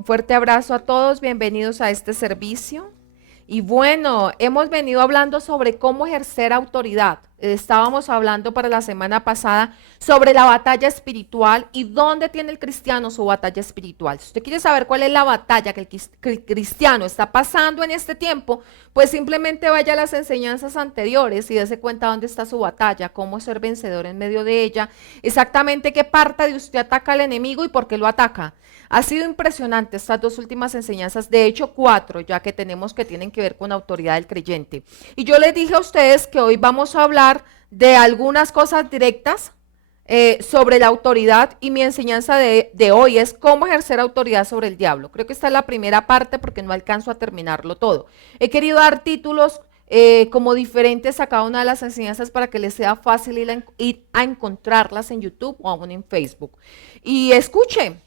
Un fuerte abrazo a todos, bienvenidos a este servicio. Y bueno, hemos venido hablando sobre cómo ejercer autoridad. Estábamos hablando para la semana pasada sobre la batalla espiritual y dónde tiene el cristiano su batalla espiritual. Si usted quiere saber cuál es la batalla que el cristiano está pasando en este tiempo, pues simplemente vaya a las enseñanzas anteriores y dése cuenta dónde está su batalla, cómo ser vencedor en medio de ella, exactamente qué parte de usted ataca al enemigo y por qué lo ataca. Ha sido impresionante estas dos últimas enseñanzas, de hecho 4 ya que tenemos que tienen que ver con autoridad del creyente. Y yo les dije a ustedes que hoy vamos a hablar de algunas cosas directas sobre la autoridad y mi enseñanza de hoy es cómo ejercer autoridad sobre el diablo. Creo que esta es la primera parte porque no alcanzo a terminarlo todo. He querido dar títulos como diferentes a cada una de las enseñanzas para que les sea fácil ir a encontrarlas en YouTube o aún en Facebook. Y escuche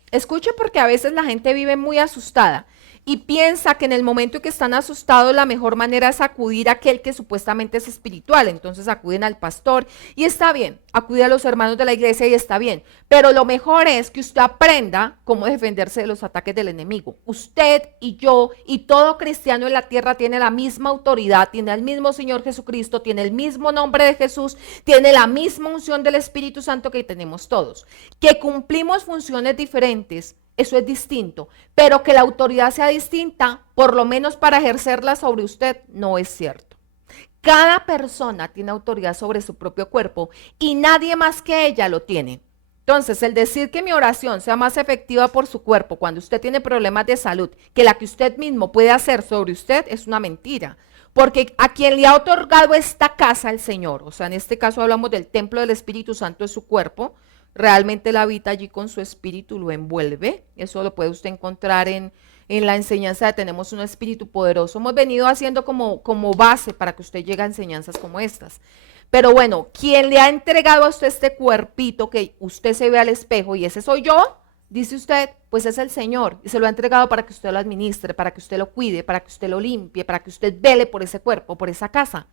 porque a veces la gente vive muy asustada y piensa que en el momento en que están asustados la mejor manera es acudir a aquel que supuestamente es espiritual, entonces acuden al pastor y está bien, acude a los hermanos de la iglesia y está bien, pero lo mejor es que usted aprenda cómo defenderse de los ataques del enemigo. Usted y yo y todo cristiano en la tierra tiene la misma autoridad, tiene el mismo Señor Jesucristo, tiene el mismo nombre de Jesús, tiene la misma unción del Espíritu Santo que tenemos todos. Que cumplimos funciones diferentes, eso es distinto, pero que la autoridad sea distinta, por lo menos para ejercerla sobre usted, no es cierto. Cada persona tiene autoridad sobre su propio cuerpo y nadie más que ella lo tiene. Entonces, el decir que mi oración sea más efectiva por su cuerpo cuando usted tiene problemas de salud que la que usted mismo puede hacer sobre usted es una mentira. Porque a quien le ha otorgado esta casa el Señor, o sea, en este caso hablamos del templo del Espíritu Santo de su cuerpo, realmente él habita allí con su espíritu, lo envuelve. Eso lo puede usted encontrar en la enseñanza de Tenemos un Espíritu Poderoso. Hemos venido haciendo como base para que usted llegue a enseñanzas como estas. Pero bueno, quien le ha entregado a usted este cuerpito que usted se ve al espejo y ese soy yo, dice usted, pues es el Señor y se lo ha entregado para que usted lo administre, para que usted lo cuide, para que usted lo limpie, para que usted vele por ese cuerpo, por esa casa,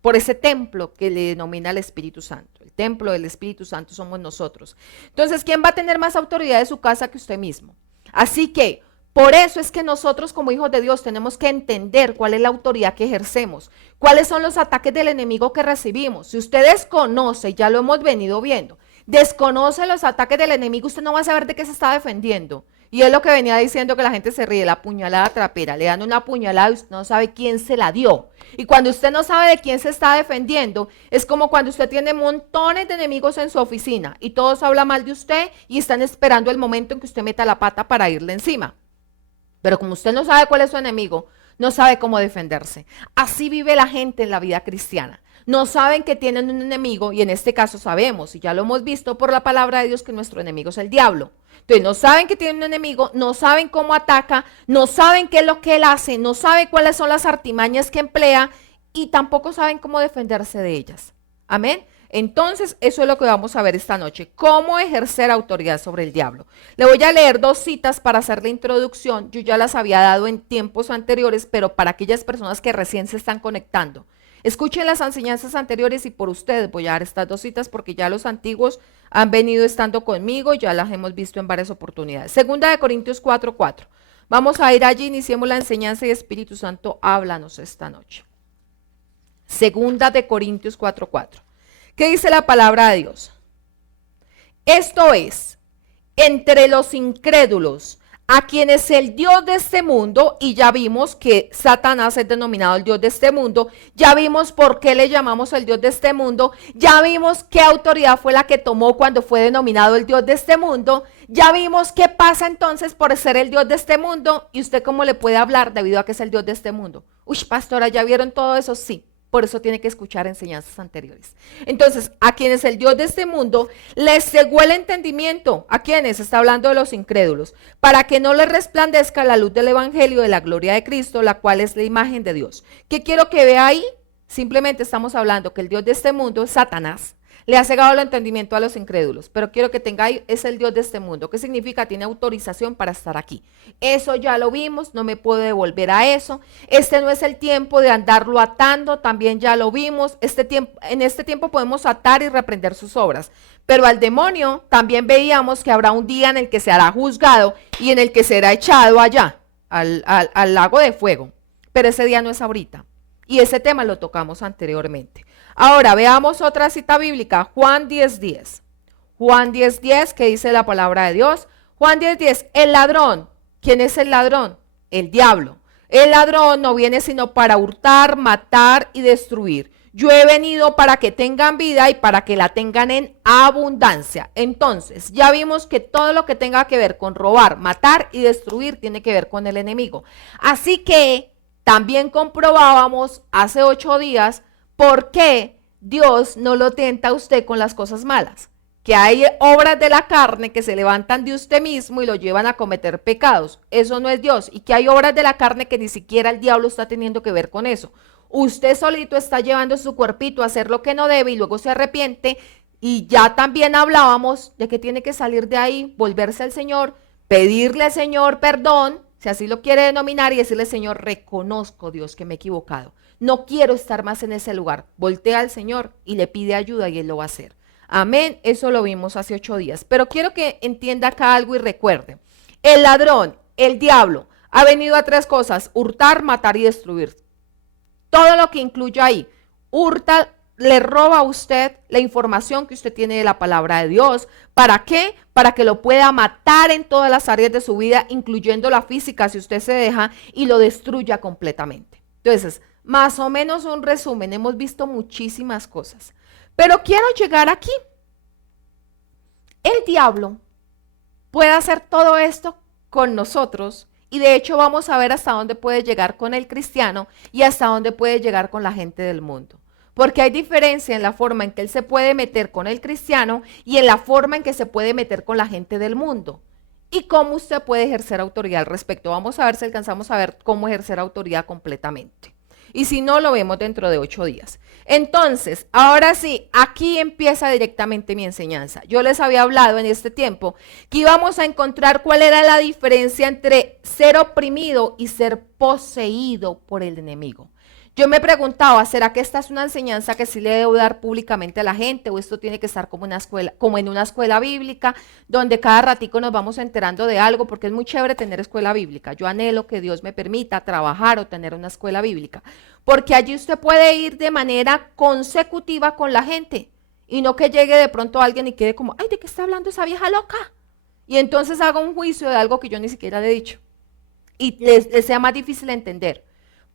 por ese templo que le denomina el Espíritu Santo. El templo del Espíritu Santo somos nosotros. Entonces, ¿quién va a tener más autoridad de su casa que usted mismo? Así que, por eso es que nosotros como hijos de Dios tenemos que entender cuál es la autoridad que ejercemos, cuáles son los ataques del enemigo que recibimos. Si usted desconoce, ya lo hemos venido viendo, desconoce los ataques del enemigo, usted no va a saber de qué se está defendiendo. Y es lo que venía diciendo que la gente se ríe, la puñalada trapera, le dan una puñalada y usted no sabe quién se la dio. Y cuando usted no sabe de quién se está defendiendo, es como cuando usted tiene montones de enemigos en su oficina y todos hablan mal de usted y están esperando el momento en que usted meta la pata para irle encima. Pero como usted no sabe cuál es su enemigo, no sabe cómo defenderse. Así vive la gente en la vida cristiana. No saben que tienen un enemigo y en este caso sabemos, y ya lo hemos visto por la palabra de Dios, que nuestro enemigo es el diablo. Entonces no saben que tienen un enemigo, no saben cómo ataca, no saben qué es lo que él hace, no saben cuáles son las artimañas que emplea y tampoco saben cómo defenderse de ellas. Amén. Entonces, eso es lo que vamos a ver esta noche, cómo ejercer autoridad sobre el diablo. Le voy a leer 2 citas para hacer la introducción, yo ya las había dado en tiempos anteriores, pero para aquellas personas que recién se están conectando. Escuchen las enseñanzas anteriores y por ustedes voy a dar estas 2 citas porque ya los antiguos han venido estando conmigo, ya las hemos visto en varias oportunidades. Segunda de Corintios 4:4. Vamos a ir allí, iniciemos la enseñanza y Espíritu Santo, háblanos esta noche. Segunda de Corintios 4:4. ¿Qué dice la palabra de Dios? Esto es, entre los incrédulos, a quienes el Dios de este mundo, y ya vimos que Satanás es denominado el Dios de este mundo, ya vimos por qué le llamamos el Dios de este mundo, ya vimos qué autoridad fue la que tomó cuando fue denominado el Dios de este mundo, ya vimos qué pasa entonces por ser el Dios de este mundo, y usted cómo le puede hablar debido a que es el Dios de este mundo. Uy, pastora, ¿ya vieron todo eso? Sí. Por eso tiene que escuchar enseñanzas anteriores. Entonces, a quienes el Dios de este mundo les cegó el entendimiento, ¿a quienes? Está hablando de los incrédulos, para que no les resplandezca la luz del evangelio de la gloria de Cristo, la cual es la imagen de Dios. ¿Qué quiero que vea ahí? Simplemente estamos hablando que el Dios de este mundo es Satanás. le ha cegado el entendimiento a los incrédulos, pero quiero que tengáis, es el Dios de este mundo. ¿Qué significa? Tiene autorización para estar aquí. Eso ya lo vimos, no me puedo devolver a eso. Este no es el tiempo de andarlo atando, también ya lo vimos. En este tiempo podemos atar y reprender sus obras. Pero al demonio también veíamos que habrá un día en el que se hará juzgado y en el que será echado allá, al lago de fuego. Pero ese día no es ahorita. Y ese tema lo tocamos anteriormente. Ahora veamos otra cita bíblica, Juan 10:10. Juan 10:10, que dice la palabra de Dios. Juan 10:10, el ladrón. ¿Quién es el ladrón? El diablo. El ladrón no viene sino para hurtar, matar y destruir. Yo he venido para que tengan vida y para que la tengan en abundancia. Entonces, ya vimos que todo lo que tenga que ver con robar, matar y destruir tiene que ver con el enemigo. Así que también comprobábamos hace 8 días por qué Dios no lo tenta a usted con las cosas malas. Que hay obras de la carne que se levantan de usted mismo y lo llevan a cometer pecados. Eso no es Dios. Y que hay obras de la carne que ni siquiera el diablo está teniendo que ver con eso. Usted solito está llevando su cuerpito a hacer lo que no debe y luego se arrepiente. Y ya también hablábamos de que tiene que salir de ahí, volverse al Señor, pedirle al Señor perdón, si así lo quiere denominar, y decirle: Señor, reconozco, Dios, que me he equivocado. No quiero estar más en ese lugar. Voltea al Señor y le pide ayuda y Él lo va a hacer. Amén. Eso lo vimos hace 8 días. Pero quiero que entienda acá algo y recuerde. El ladrón, el diablo, ha venido a 3 cosas: hurtar, matar y destruir. Todo lo que incluye ahí. Hurta, le roba a usted la información que usted tiene de la palabra de Dios. ¿Para qué? Para que lo pueda matar en todas las áreas de su vida, incluyendo la física, si usted se deja, y lo destruya completamente. Entonces, más o menos un resumen. Hemos visto muchísimas cosas. Pero quiero llegar aquí. El diablo puede hacer todo esto con nosotros. Y de hecho vamos a ver hasta dónde puede llegar con el cristiano y hasta dónde puede llegar con la gente del mundo. Porque hay diferencia en la forma en que él se puede meter con el cristiano y en la forma en que se puede meter con la gente del mundo. Y cómo usted puede ejercer autoridad al respecto. Vamos a ver si alcanzamos a ver cómo ejercer autoridad completamente. Y si no, lo vemos dentro de 8 días. Entonces, ahora sí, aquí empieza directamente mi enseñanza. Yo les había hablado en este tiempo que íbamos a encontrar cuál era la diferencia entre ser oprimido y ser poseído por el enemigo. Yo me preguntaba, ¿será que esta es una enseñanza que sí le debo dar públicamente a la gente o esto tiene que estar como una escuela, como en una escuela bíblica donde cada ratico nos vamos enterando de algo? Porque es muy chévere tener escuela bíblica. Yo anhelo que Dios me permita trabajar o tener una escuela bíblica, porque allí usted puede ir de manera consecutiva con la gente y no que llegue de pronto alguien y quede como: ay, ¿de qué está hablando esa vieja loca? Y entonces haga un juicio de algo que yo ni siquiera le he dicho y les sea más difícil entender.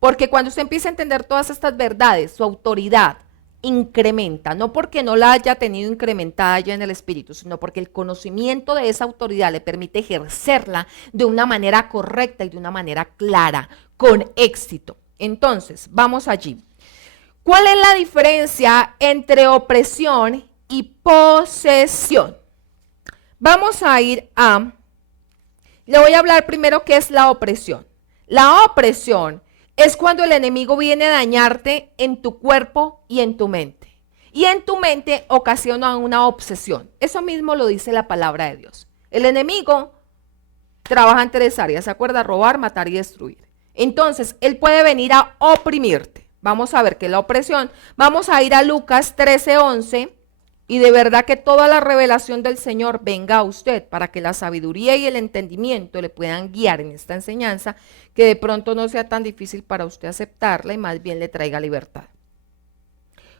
Porque cuando usted empieza a entender todas estas verdades, su autoridad incrementa, no porque no la haya tenido incrementada ya en el espíritu, sino porque el conocimiento de esa autoridad le permite ejercerla de una manera correcta y de una manera clara, con éxito. Entonces, vamos allí. ¿Cuál es la diferencia entre opresión y posesión? Vamos a ir le voy a hablar primero qué es la opresión. La opresión es cuando el enemigo viene a dañarte en tu cuerpo y en tu mente. Y en tu mente ocasiona una obsesión. Eso mismo lo dice la palabra de Dios. El enemigo trabaja en 3 áreas, ¿se acuerda? Robar, matar y destruir. Entonces, él puede venir a oprimirte. Vamos a ver qué es la opresión. Vamos a ir a Lucas 13:11. Y de verdad que toda la revelación del Señor venga a usted para que la sabiduría y el entendimiento le puedan guiar en esta enseñanza, que de pronto no sea tan difícil para usted aceptarla y más bien le traiga libertad.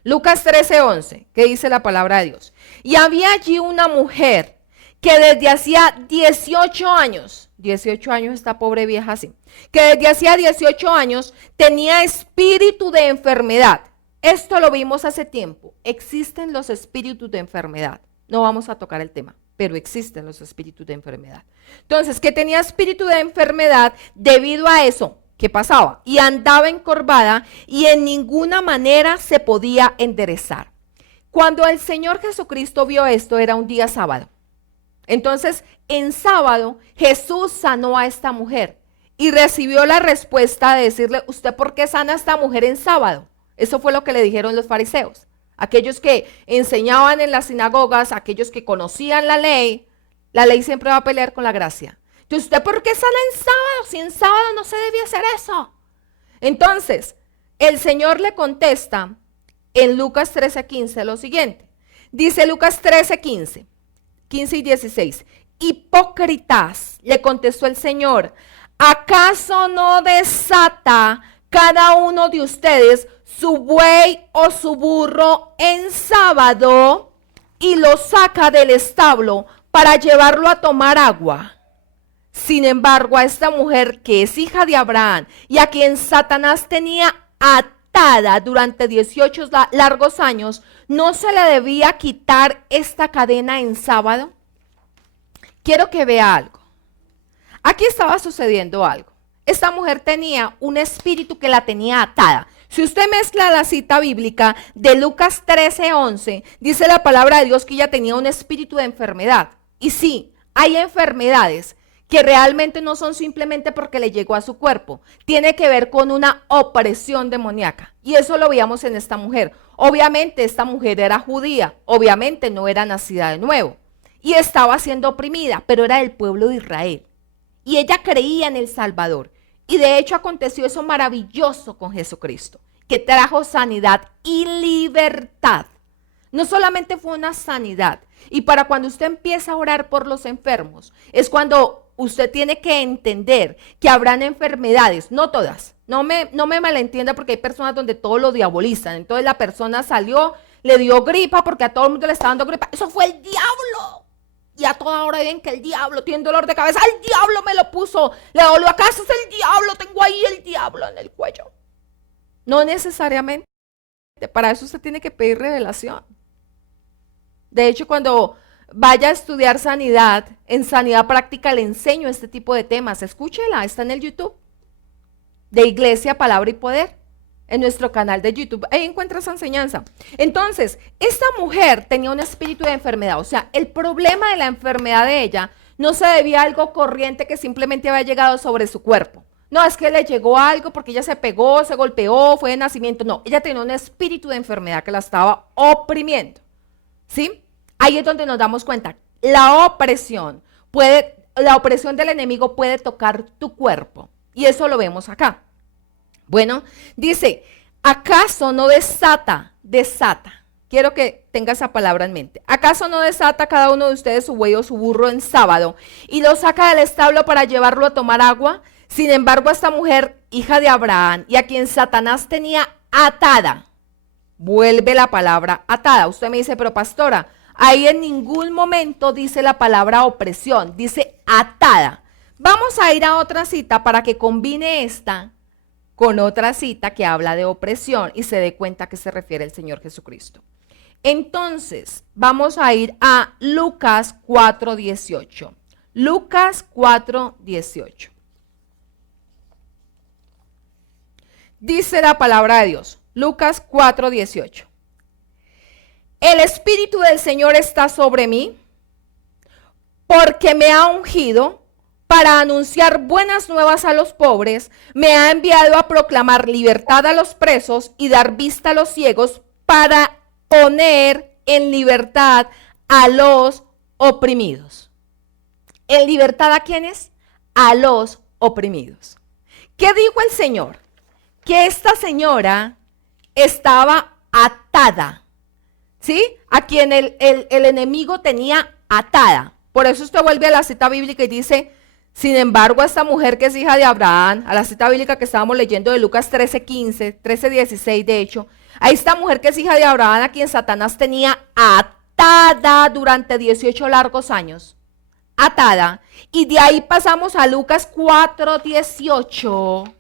Lucas 13:11, que dice la palabra de Dios. Y había allí una mujer que desde hacía 18 años, 18 años esta pobre vieja así, que desde hacía 18 años tenía espíritu de enfermedad. Esto lo vimos hace tiempo. Existen los espíritus de enfermedad. No vamos a tocar el tema, pero existen los espíritus de enfermedad. Entonces, que tenía espíritu de enfermedad debido a eso. ¿Qué pasaba? Y andaba encorvada y en ninguna manera se podía enderezar. Cuando el Señor Jesucristo vio esto, era un día sábado. Entonces, en sábado, Jesús sanó a esta mujer y recibió la respuesta de decirle: ¿usted por qué sana a esta mujer en sábado? Eso fue lo que le dijeron los fariseos. aquellos que enseñaban en las sinagogas, aquellos que conocían la ley siempre va a pelear con la gracia. Entonces, ¿usted por qué sale en sábado? Si en sábado no se debía hacer eso. Entonces, el Señor le contesta en Lucas 13:15 lo siguiente. Dice Lucas 13:15, 15 y 16. Hipócritas, le contestó el Señor, ¿acaso no desata cada uno de ustedes su buey o su burro en sábado y lo saca del establo para llevarlo a tomar agua? Sin embargo, a esta mujer que es hija de Abraham y a quien Satanás tenía atada durante 18 largos años, ¿no se le debía quitar esta cadena en sábado? Quiero que vea algo. Aquí estaba sucediendo algo. Esta mujer tenía un espíritu que la tenía atada. Si usted mezcla la cita bíblica de Lucas 13:11, dice la palabra de Dios que ella tenía un espíritu de enfermedad. Y sí, hay enfermedades que realmente no son simplemente porque le llegó a su cuerpo. Tiene que ver con una opresión demoníaca. Y eso lo veíamos en esta mujer. Obviamente esta mujer era judía. Obviamente no era nacida de nuevo. Y estaba siendo oprimida, pero era del pueblo de Israel. Y ella creía en el Salvador. Y de hecho aconteció eso maravilloso con Jesucristo, que trajo sanidad y libertad. No solamente fue una sanidad. Y para cuando usted empieza a orar por los enfermos, es cuando usted tiene que entender que habrán enfermedades, no todas. No me malentienda, porque hay personas donde todo lo diabolizan. Entonces la persona salió, le dio gripa porque a todo el mundo le está dando gripa. Eso fue el diablo. Y a toda hora ven que el diablo tiene dolor de cabeza. ¡El diablo me lo puso! Le dolió acá, ese es el diablo. Tengo ahí el diablo en el cuello. No necesariamente. Para eso usted tiene que pedir revelación. De hecho, cuando vaya a estudiar sanidad, en Sanidad Práctica le enseño este tipo de temas. Escúchela, está en el YouTube. De Iglesia, Palabra y Poder. En nuestro canal de YouTube, ahí encuentra esa enseñanza. Entonces, esta mujer tenía un espíritu de enfermedad, o sea, el problema de la enfermedad de ella no se debía a algo corriente que simplemente había llegado sobre su cuerpo. No, es que le llegó algo porque ella se pegó, se golpeó, fue de nacimiento. No, ella tenía un espíritu de enfermedad que la estaba oprimiendo, ¿sí? Ahí es donde nos damos cuenta, la opresión del enemigo puede tocar tu cuerpo, y eso lo vemos acá. Bueno, dice, ¿acaso no desata? Quiero que tenga esa palabra en mente. ¿Acaso no desata cada uno de ustedes su buey o su burro en sábado y lo saca del establo para llevarlo a tomar agua? Sin embargo, esta mujer, hija de Abraham, y a quien Satanás tenía atada, vuelve la palabra atada. Usted me dice, pero pastora, ahí en ningún momento dice la palabra opresión, dice atada. Vamos a ir a otra cita para que combine esta con otra cita que habla de opresión y se dé cuenta a qué se refiere el Señor Jesucristo. Entonces, vamos a ir a Lucas 4:18. Lucas 4:18. Dice la palabra de Dios, Lucas 4:18. El Espíritu del Señor está sobre mí, porque me ha ungido para anunciar buenas nuevas a los pobres, me ha enviado a proclamar libertad a los presos y dar vista a los ciegos, para poner en libertad a los oprimidos. ¿En libertad a quiénes? A los oprimidos. ¿Qué dijo el Señor? Que esta señora estaba atada, ¿sí? A quien el enemigo tenía atada. Por eso usted vuelve a la cita bíblica y dice, sin embargo, a esta mujer que es hija de Abraham, a la cita bíblica que estábamos leyendo de Lucas 13:15, 13:16 de hecho, a esta mujer que es hija de Abraham, a quien Satanás tenía atada durante 18 largos años, atada, y de ahí pasamos a Lucas 4:18,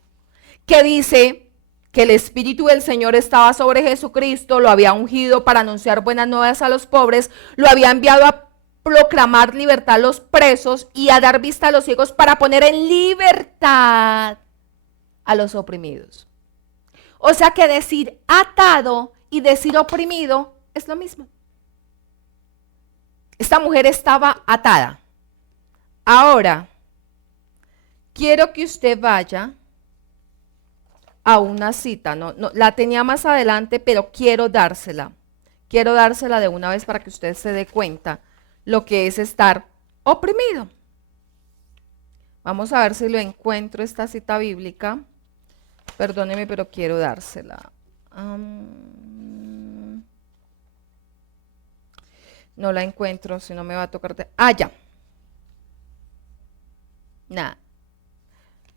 que dice que el Espíritu del Señor estaba sobre Jesucristo, lo había ungido para anunciar buenas nuevas a los pobres, lo había enviado a proclamar libertad a los presos y a dar vista a los ciegos, para poner en libertad a los oprimidos. O sea que decir atado y decir oprimido es lo mismo. Esta mujer estaba atada. Ahora, quiero que usted vaya a una cita, no, la tenía más adelante, pero quiero dársela. quiero dársela de una vez para que usted se dé cuenta lo que es estar oprimido. Vamos a ver si lo encuentro esta cita bíblica. Perdóneme, pero quiero dársela. No la encuentro, si no me va a tocar. Ya. Nada.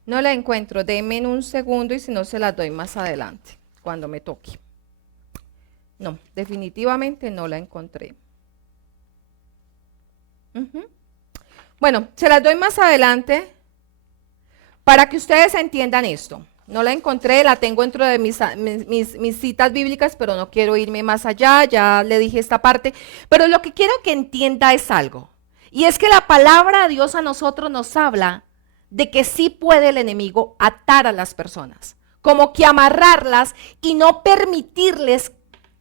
No la encuentro. Denme en un segundo y si no se la doy más adelante, cuando me toque. No, definitivamente no la encontré. Bueno, se las doy más adelante para que ustedes entiendan esto. No la encontré, la tengo dentro de mis citas bíblicas, pero no quiero irme más allá, ya le dije esta parte. Pero lo que quiero que entienda es algo. Y es que la palabra de Dios a nosotros nos habla de que sí puede el enemigo atar a las personas, como que amarrarlas y no permitirles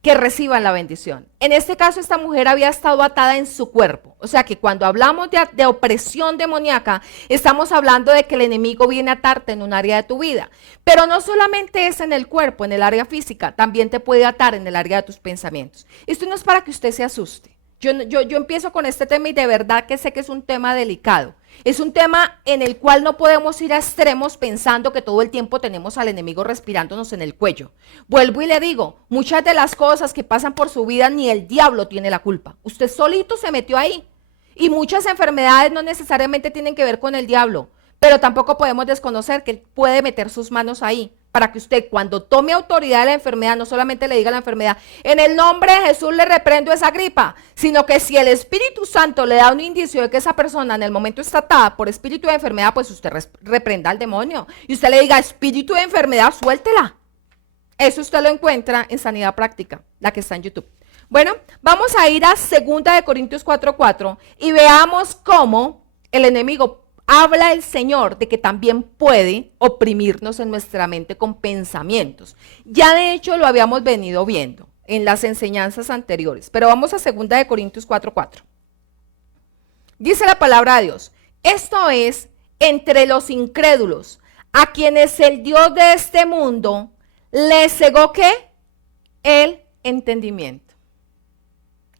que reciban la bendición. En este caso, esta mujer había estado atada en su cuerpo. O sea que cuando hablamos de opresión demoníaca, estamos hablando de que el enemigo viene a atarte en un área de tu vida. Pero no solamente es en el cuerpo, en el área física, también te puede atar en el área de tus pensamientos. Esto no es para que usted se asuste. Yo empiezo con este tema y de verdad que sé que es un tema delicado. Es un tema en el cual no podemos ir a extremos pensando que todo el tiempo tenemos al enemigo respirándonos en el cuello. Vuelvo y le digo, muchas de las cosas que pasan por su vida ni el diablo tiene la culpa. Usted solito se metió ahí. Y muchas enfermedades no necesariamente tienen que ver con el diablo, pero tampoco podemos desconocer que él puede meter sus manos ahí para que usted cuando tome autoridad de la enfermedad no solamente le diga a la enfermedad, en el nombre de Jesús le reprendo esa gripa, sino que si el Espíritu Santo le da un indicio de que esa persona en el momento está atada por espíritu de enfermedad, pues usted reprenda al demonio y usted le diga, espíritu de enfermedad, suéltela. Eso usted lo encuentra en Sanidad Práctica, la que está en YouTube. Bueno, vamos a ir a 2 de Corintios 4:4 y veamos cómo el enemigo habla el Señor de que también puede oprimirnos en nuestra mente con pensamientos. Ya de hecho lo habíamos venido viendo en las enseñanzas anteriores, pero vamos a 2 de Corintios 4:4. Dice la palabra de Dios, esto es entre los incrédulos, a quienes el Dios de este mundo les cegó ¿qué? El entendimiento.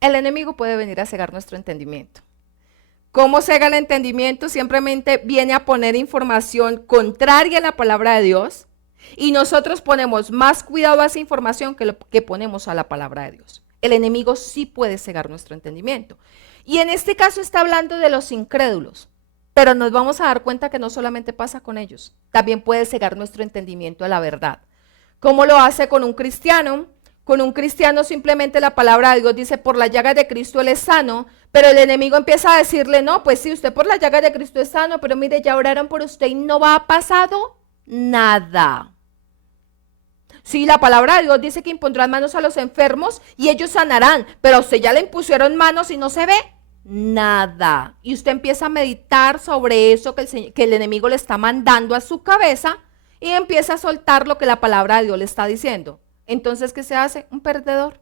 El enemigo puede venir a cegar nuestro entendimiento. ¿Cómo cega el entendimiento? Simplemente viene a poner información contraria a la palabra de Dios y nosotros ponemos más cuidado a esa información que lo que ponemos a la palabra de Dios. El enemigo sí puede cegar nuestro entendimiento. Y en este caso está hablando de los incrédulos, pero nos vamos a dar cuenta que no solamente pasa con ellos, también puede cegar nuestro entendimiento a la verdad. ¿Cómo lo hace con un cristiano? Con un cristiano simplemente la palabra de Dios dice, por la llaga de Cristo él es sano, pero el enemigo empieza a decirle, no, pues sí, usted por la llaga de Cristo es sano, pero mire, ya oraron por usted y no va a pasado nada. Sí, la palabra de Dios dice que impondrán manos a los enfermos y ellos sanarán, pero a usted ya le impusieron manos y no se ve nada. Y usted empieza a meditar sobre eso que el enemigo le está mandando a su cabeza y empieza a soltar lo que la palabra de Dios le está diciendo. Entonces, ¿qué se hace? Un perdedor.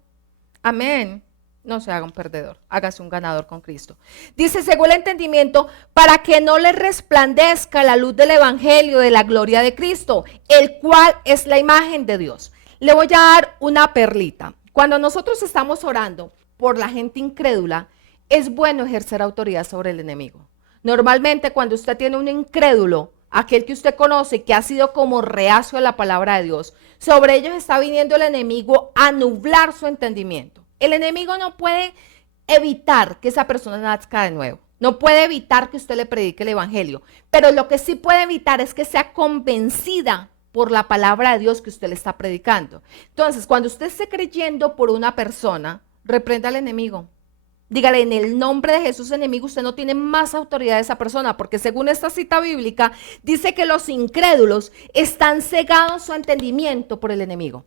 Amén. No se haga un perdedor, hágase un ganador con Cristo. Dice, según el entendimiento, para que no le resplandezca la luz del evangelio de la gloria de Cristo, el cual es la imagen de Dios. Le voy a dar una perlita. Cuando nosotros estamos orando por la gente incrédula, es bueno ejercer autoridad sobre el enemigo. Normalmente cuando usted tiene un incrédulo, aquel que usted conoce, que ha sido como reacio a la palabra de Dios, sobre ellos está viniendo el enemigo a nublar su entendimiento. El enemigo no puede evitar que esa persona nazca de nuevo. No puede evitar que usted le predique el evangelio. Pero lo que sí puede evitar es que sea convencida por la palabra de Dios que usted le está predicando. Entonces, cuando usted esté creyendo por una persona, reprenda al enemigo. Dígale, en el nombre de Jesús, enemigo, usted no tiene más autoridad de esa persona, porque según esta cita bíblica, dice que los incrédulos están cegados su entendimiento por el enemigo.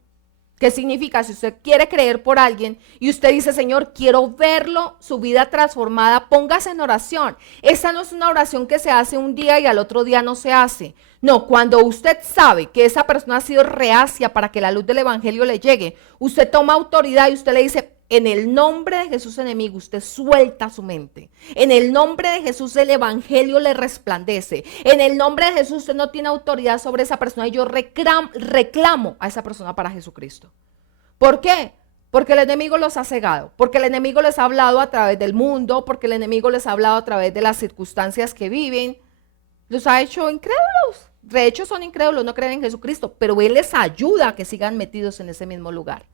¿Qué significa? Si usted quiere creer por alguien y usted dice, Señor, quiero verlo, su vida transformada, póngase en oración. Esa no es una oración que se hace un día y al otro día no se hace. No, cuando usted sabe que esa persona ha sido reacia para que la luz del evangelio le llegue, usted toma autoridad y usted le dice, en el nombre de Jesús, enemigo, usted suelta su mente. En el nombre de Jesús, el evangelio le resplandece. En el nombre de Jesús, usted no tiene autoridad sobre esa persona y yo reclamo a esa persona para Jesucristo. ¿Por qué? Porque el enemigo los ha cegado, porque el enemigo les ha hablado a través del mundo, porque el enemigo les ha hablado a través de las circunstancias que viven, los ha hecho incrédulos. De hecho son incrédulos, no creen en Jesucristo, pero Él les ayuda a que sigan metidos en ese mismo lugar.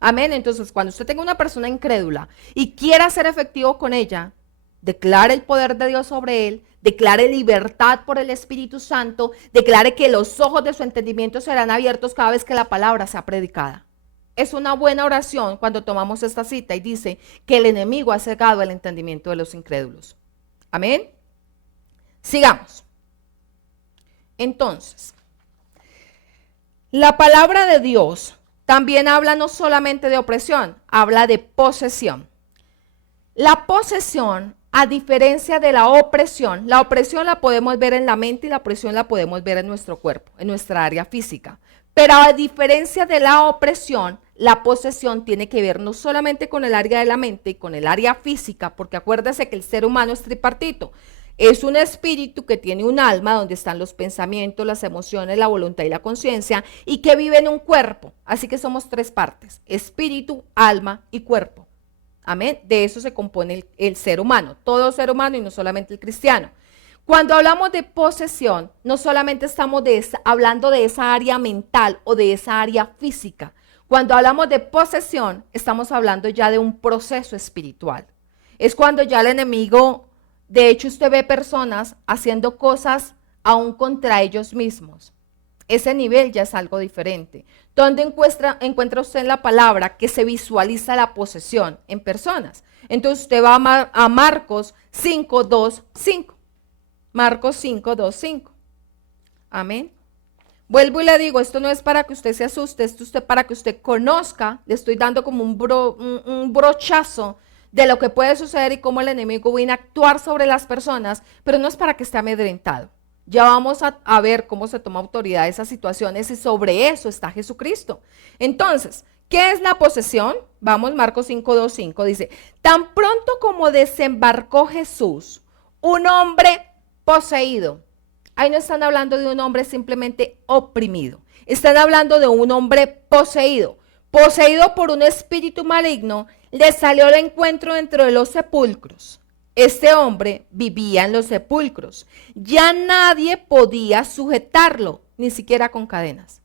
Amén. Entonces, cuando usted tenga una persona incrédula y quiera ser efectivo con ella, declare el poder de Dios sobre él, declare libertad por el Espíritu Santo, declare que los ojos de su entendimiento serán abiertos cada vez que la palabra sea predicada. Es una buena oración cuando tomamos esta cita y dice que el enemigo ha cegado el entendimiento de los incrédulos. Amén. Sigamos. Entonces, la palabra de Dios también habla no solamente de opresión, habla de posesión. La posesión, a diferencia de la opresión la podemos ver en la mente y la opresión la podemos ver en nuestro cuerpo, en nuestra área física. Pero a diferencia de la opresión, la posesión tiene que ver no solamente con el área de la mente y con el área física, porque acuérdese que el ser humano es tripartito. Es un espíritu que tiene un alma donde están los pensamientos, las emociones, la voluntad y la conciencia y que vive en un cuerpo. Así que somos tres partes, espíritu, alma y cuerpo. Amén. De eso se compone el ser humano, todo ser humano y no solamente el cristiano. Cuando hablamos de posesión, no solamente estamos hablando de esa área mental o de esa área física. Cuando hablamos de posesión, estamos hablando ya de un proceso espiritual. Es cuando ya el enemigo, de hecho usted ve personas haciendo cosas aún contra ellos mismos. Ese nivel ya es algo diferente. ¿Dónde encuentra usted en la palabra que se visualiza la posesión en personas? Entonces usted va a Marcos 5, 2, 5. Marcos 5, 2, 5. Amén. Vuelvo y le digo, esto no es para que usted se asuste, esto es para que usted conozca. Le estoy dando como un brochazo de lo que puede suceder y cómo el enemigo viene a actuar sobre las personas, pero no es para que esté amedrentado. Ya vamos a ver cómo se toma autoridad de esas situaciones y sobre eso está Jesucristo. Entonces, ¿qué es la posesión? Vamos, Marcos 5, 2, 5, dice, tan pronto como desembarcó Jesús, un hombre poseído. Ahí no están hablando de un hombre simplemente oprimido, están hablando de un hombre poseído por un espíritu maligno, le salió al encuentro dentro de los sepulcros. Este hombre vivía en los sepulcros. Ya nadie podía sujetarlo, ni siquiera con cadenas.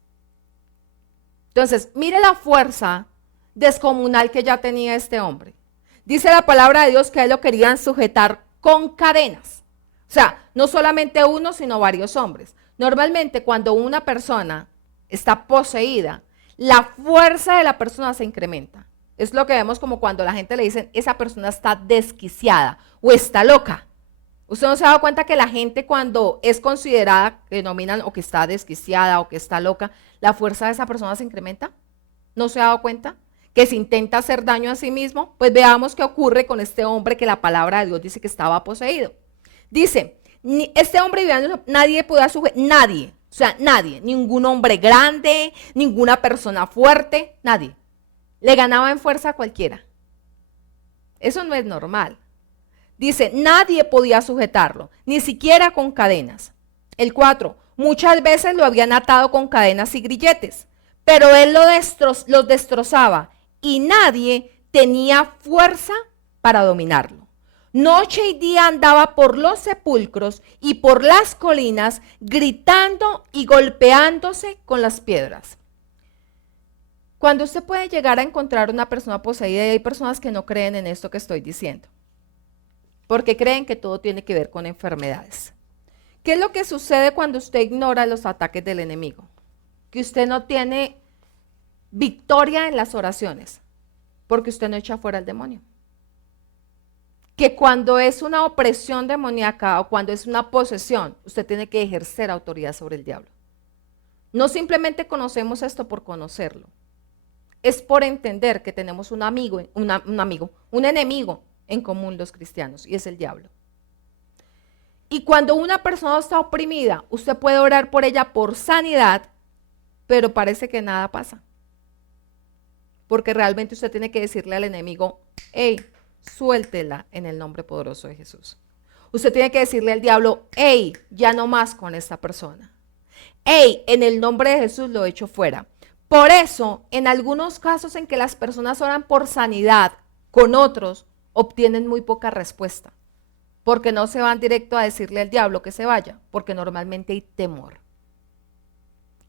Entonces, mire la fuerza descomunal que ya tenía este hombre. Dice la palabra de Dios que a él lo querían sujetar con cadenas. O sea, no solamente uno, sino varios hombres. Normalmente cuando una persona está poseída, la fuerza de la persona se incrementa. Es lo que vemos como cuando la gente le dicen, esa persona está desquiciada o está loca. ¿Usted no se ha dado cuenta que la gente cuando es considerada, que denominan o que está desquiciada o que está loca, la fuerza de esa persona se incrementa? ¿No se ha dado cuenta? Que se intenta hacer daño a sí mismo. Pues veamos qué ocurre con este hombre que la palabra de Dios dice que estaba poseído. Dice, este hombre vivía, nadie podía sujetar, nadie, o sea, nadie, ningún hombre grande, ninguna persona fuerte, nadie. Le ganaba en fuerza a cualquiera. Eso no es normal. Dice, nadie podía sujetarlo, ni siquiera con cadenas. El 4, muchas veces lo habían atado con cadenas y grilletes, pero él los destrozaba y nadie tenía fuerza para dominarlo. Noche y día andaba por los sepulcros y por las colinas, gritando y golpeándose con las piedras. Cuando usted puede llegar a encontrar una persona poseída, y hay personas que no creen en esto que estoy diciendo, porque creen que todo tiene que ver con enfermedades. ¿Qué es lo que sucede cuando usted ignora los ataques del enemigo? Que usted no tiene victoria en las oraciones, porque usted no echa fuera al demonio. Que cuando es una opresión demoníaca o cuando es una posesión, usted tiene que ejercer autoridad sobre el diablo. No simplemente conocemos esto por conocerlo. Es por entender que tenemos un enemigo en común los cristianos, y es el diablo. Y cuando una persona está oprimida, usted puede orar por ella por sanidad, pero parece que nada pasa. Porque realmente usted tiene que decirle al enemigo, hey, suéltela en el nombre poderoso de Jesús. Usted tiene que decirle al diablo, hey, ya no más con esta persona. Hey, en el nombre de Jesús lo echo fuera. Por eso, en algunos casos en que las personas oran por sanidad, con otros obtienen muy poca respuesta, porque no se van directo a decirle al diablo que se vaya, porque normalmente hay temor.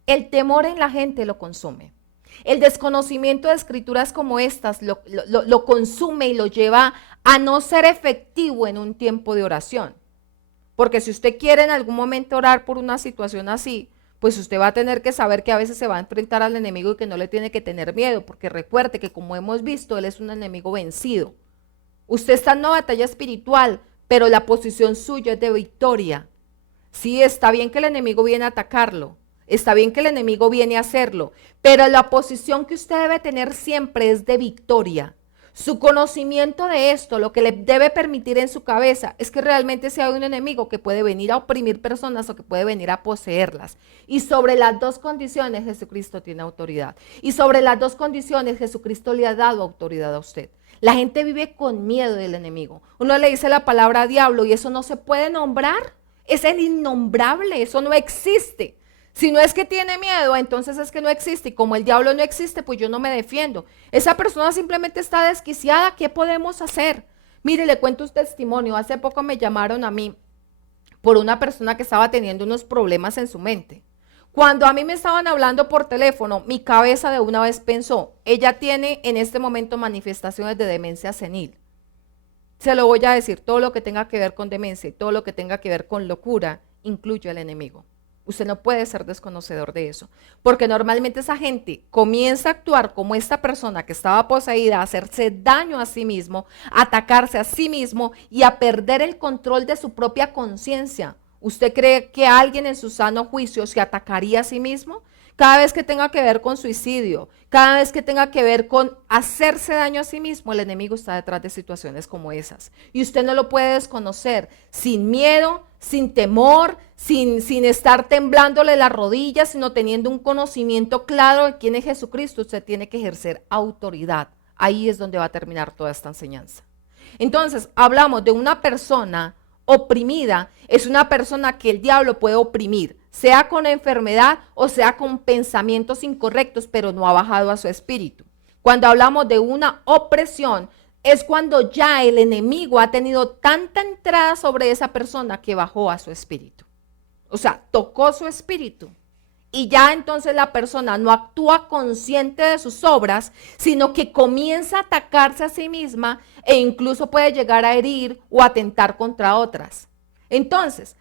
El temor en la gente lo consume. El desconocimiento de escrituras como estas lo consume y lo lleva a no ser efectivo en un tiempo de oración. Porque si usted quiere en algún momento orar por una situación así, pues usted va a tener que saber que a veces se va a enfrentar al enemigo y que no le tiene que tener miedo, porque recuerde que como hemos visto, él es un enemigo vencido. Usted está en una batalla espiritual, pero la posición suya es de victoria. Sí, está bien que el enemigo viene a atacarlo, está bien que el enemigo viene a hacerlo, pero la posición que usted debe tener siempre es de victoria. Su conocimiento de esto, lo que le debe permitir en su cabeza es que realmente si hay un enemigo que puede venir a oprimir personas o que puede venir a poseerlas. Y sobre las dos condiciones Jesucristo tiene autoridad. Y sobre las dos condiciones Jesucristo le ha dado autoridad a usted. La gente vive con miedo del enemigo. Uno le dice la palabra diablo y eso no se puede nombrar. Es el innombrable, eso no existe. Si no es que tiene miedo, entonces es que no existe. Y como el diablo no existe, pues yo no me defiendo. Esa persona simplemente está desquiciada. ¿Qué podemos hacer? Mire, le cuento un testimonio. Hace poco me llamaron a mí por una persona que estaba teniendo unos problemas en su mente. Cuando a mí me estaban hablando por teléfono, mi cabeza de una vez pensó, ella tiene en este momento manifestaciones de demencia senil. Se lo voy a decir, todo lo que tenga que ver con demencia y todo lo que tenga que ver con locura, incluye al enemigo. Usted no puede ser desconocedor de eso, porque normalmente esa gente comienza a actuar como esta persona que estaba poseída, a hacerse daño a sí mismo, a atacarse a sí mismo y a perder el control de su propia conciencia. ¿Usted cree que alguien en su sano juicio se atacaría a sí mismo? Cada vez que tenga que ver con suicidio, cada vez que tenga que ver con hacerse daño a sí mismo, el enemigo está detrás de situaciones como esas. Y usted no lo puede desconocer sin miedo, sin temor, sin estar temblándole las rodillas, sino teniendo un conocimiento claro de quién es Jesucristo. Usted tiene que ejercer autoridad. Ahí es donde va a terminar toda esta enseñanza. Entonces, hablamos de una persona oprimida, es una persona que el diablo puede oprimir, sea con enfermedad o sea con pensamientos incorrectos, pero no ha bajado a su espíritu. Cuando hablamos de una opresión, es cuando ya el enemigo ha tenido tanta entrada sobre esa persona que bajó a su espíritu. O sea, tocó su espíritu. Y ya entonces la persona no actúa consciente de sus obras, sino que comienza a atacarse a sí misma e incluso puede llegar a herir o atentar contra otras. Entonces,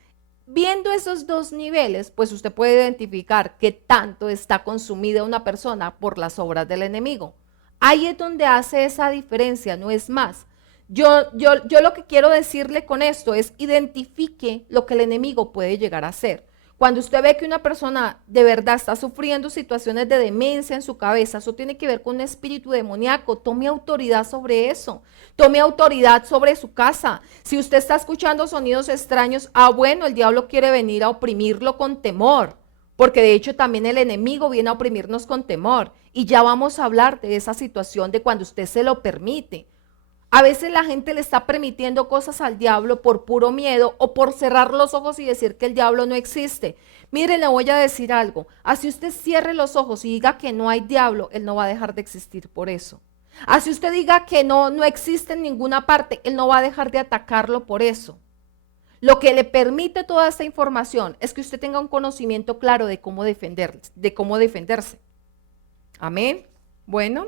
viendo esos dos niveles, pues usted puede identificar qué tanto está consumida una persona por las obras del enemigo. Ahí es donde hace esa diferencia, no es más. Yo lo que quiero decirle con esto es identifique lo que el enemigo puede llegar a hacer. Cuando usted ve que una persona de verdad está sufriendo situaciones de demencia en su cabeza, eso tiene que ver con un espíritu demoníaco, tome autoridad sobre eso, tome autoridad sobre su casa. Si usted está escuchando sonidos extraños, bueno, el diablo quiere venir a oprimirlo con temor, porque de hecho también el enemigo viene a oprimirnos con temor. Y ya vamos a hablar de esa situación de cuando usted se lo permite. A veces la gente le está permitiendo cosas al diablo por puro miedo o por cerrar los ojos y decir que el diablo no existe. Mire, le voy a decir algo. Así usted cierre los ojos y diga que no hay diablo, él no va a dejar de existir por eso. Así usted diga que no existe en ninguna parte, él no va a dejar de atacarlo por eso. Lo que le permite toda esta información es que usted tenga un conocimiento claro de cómo defenderse. Amén. Bueno,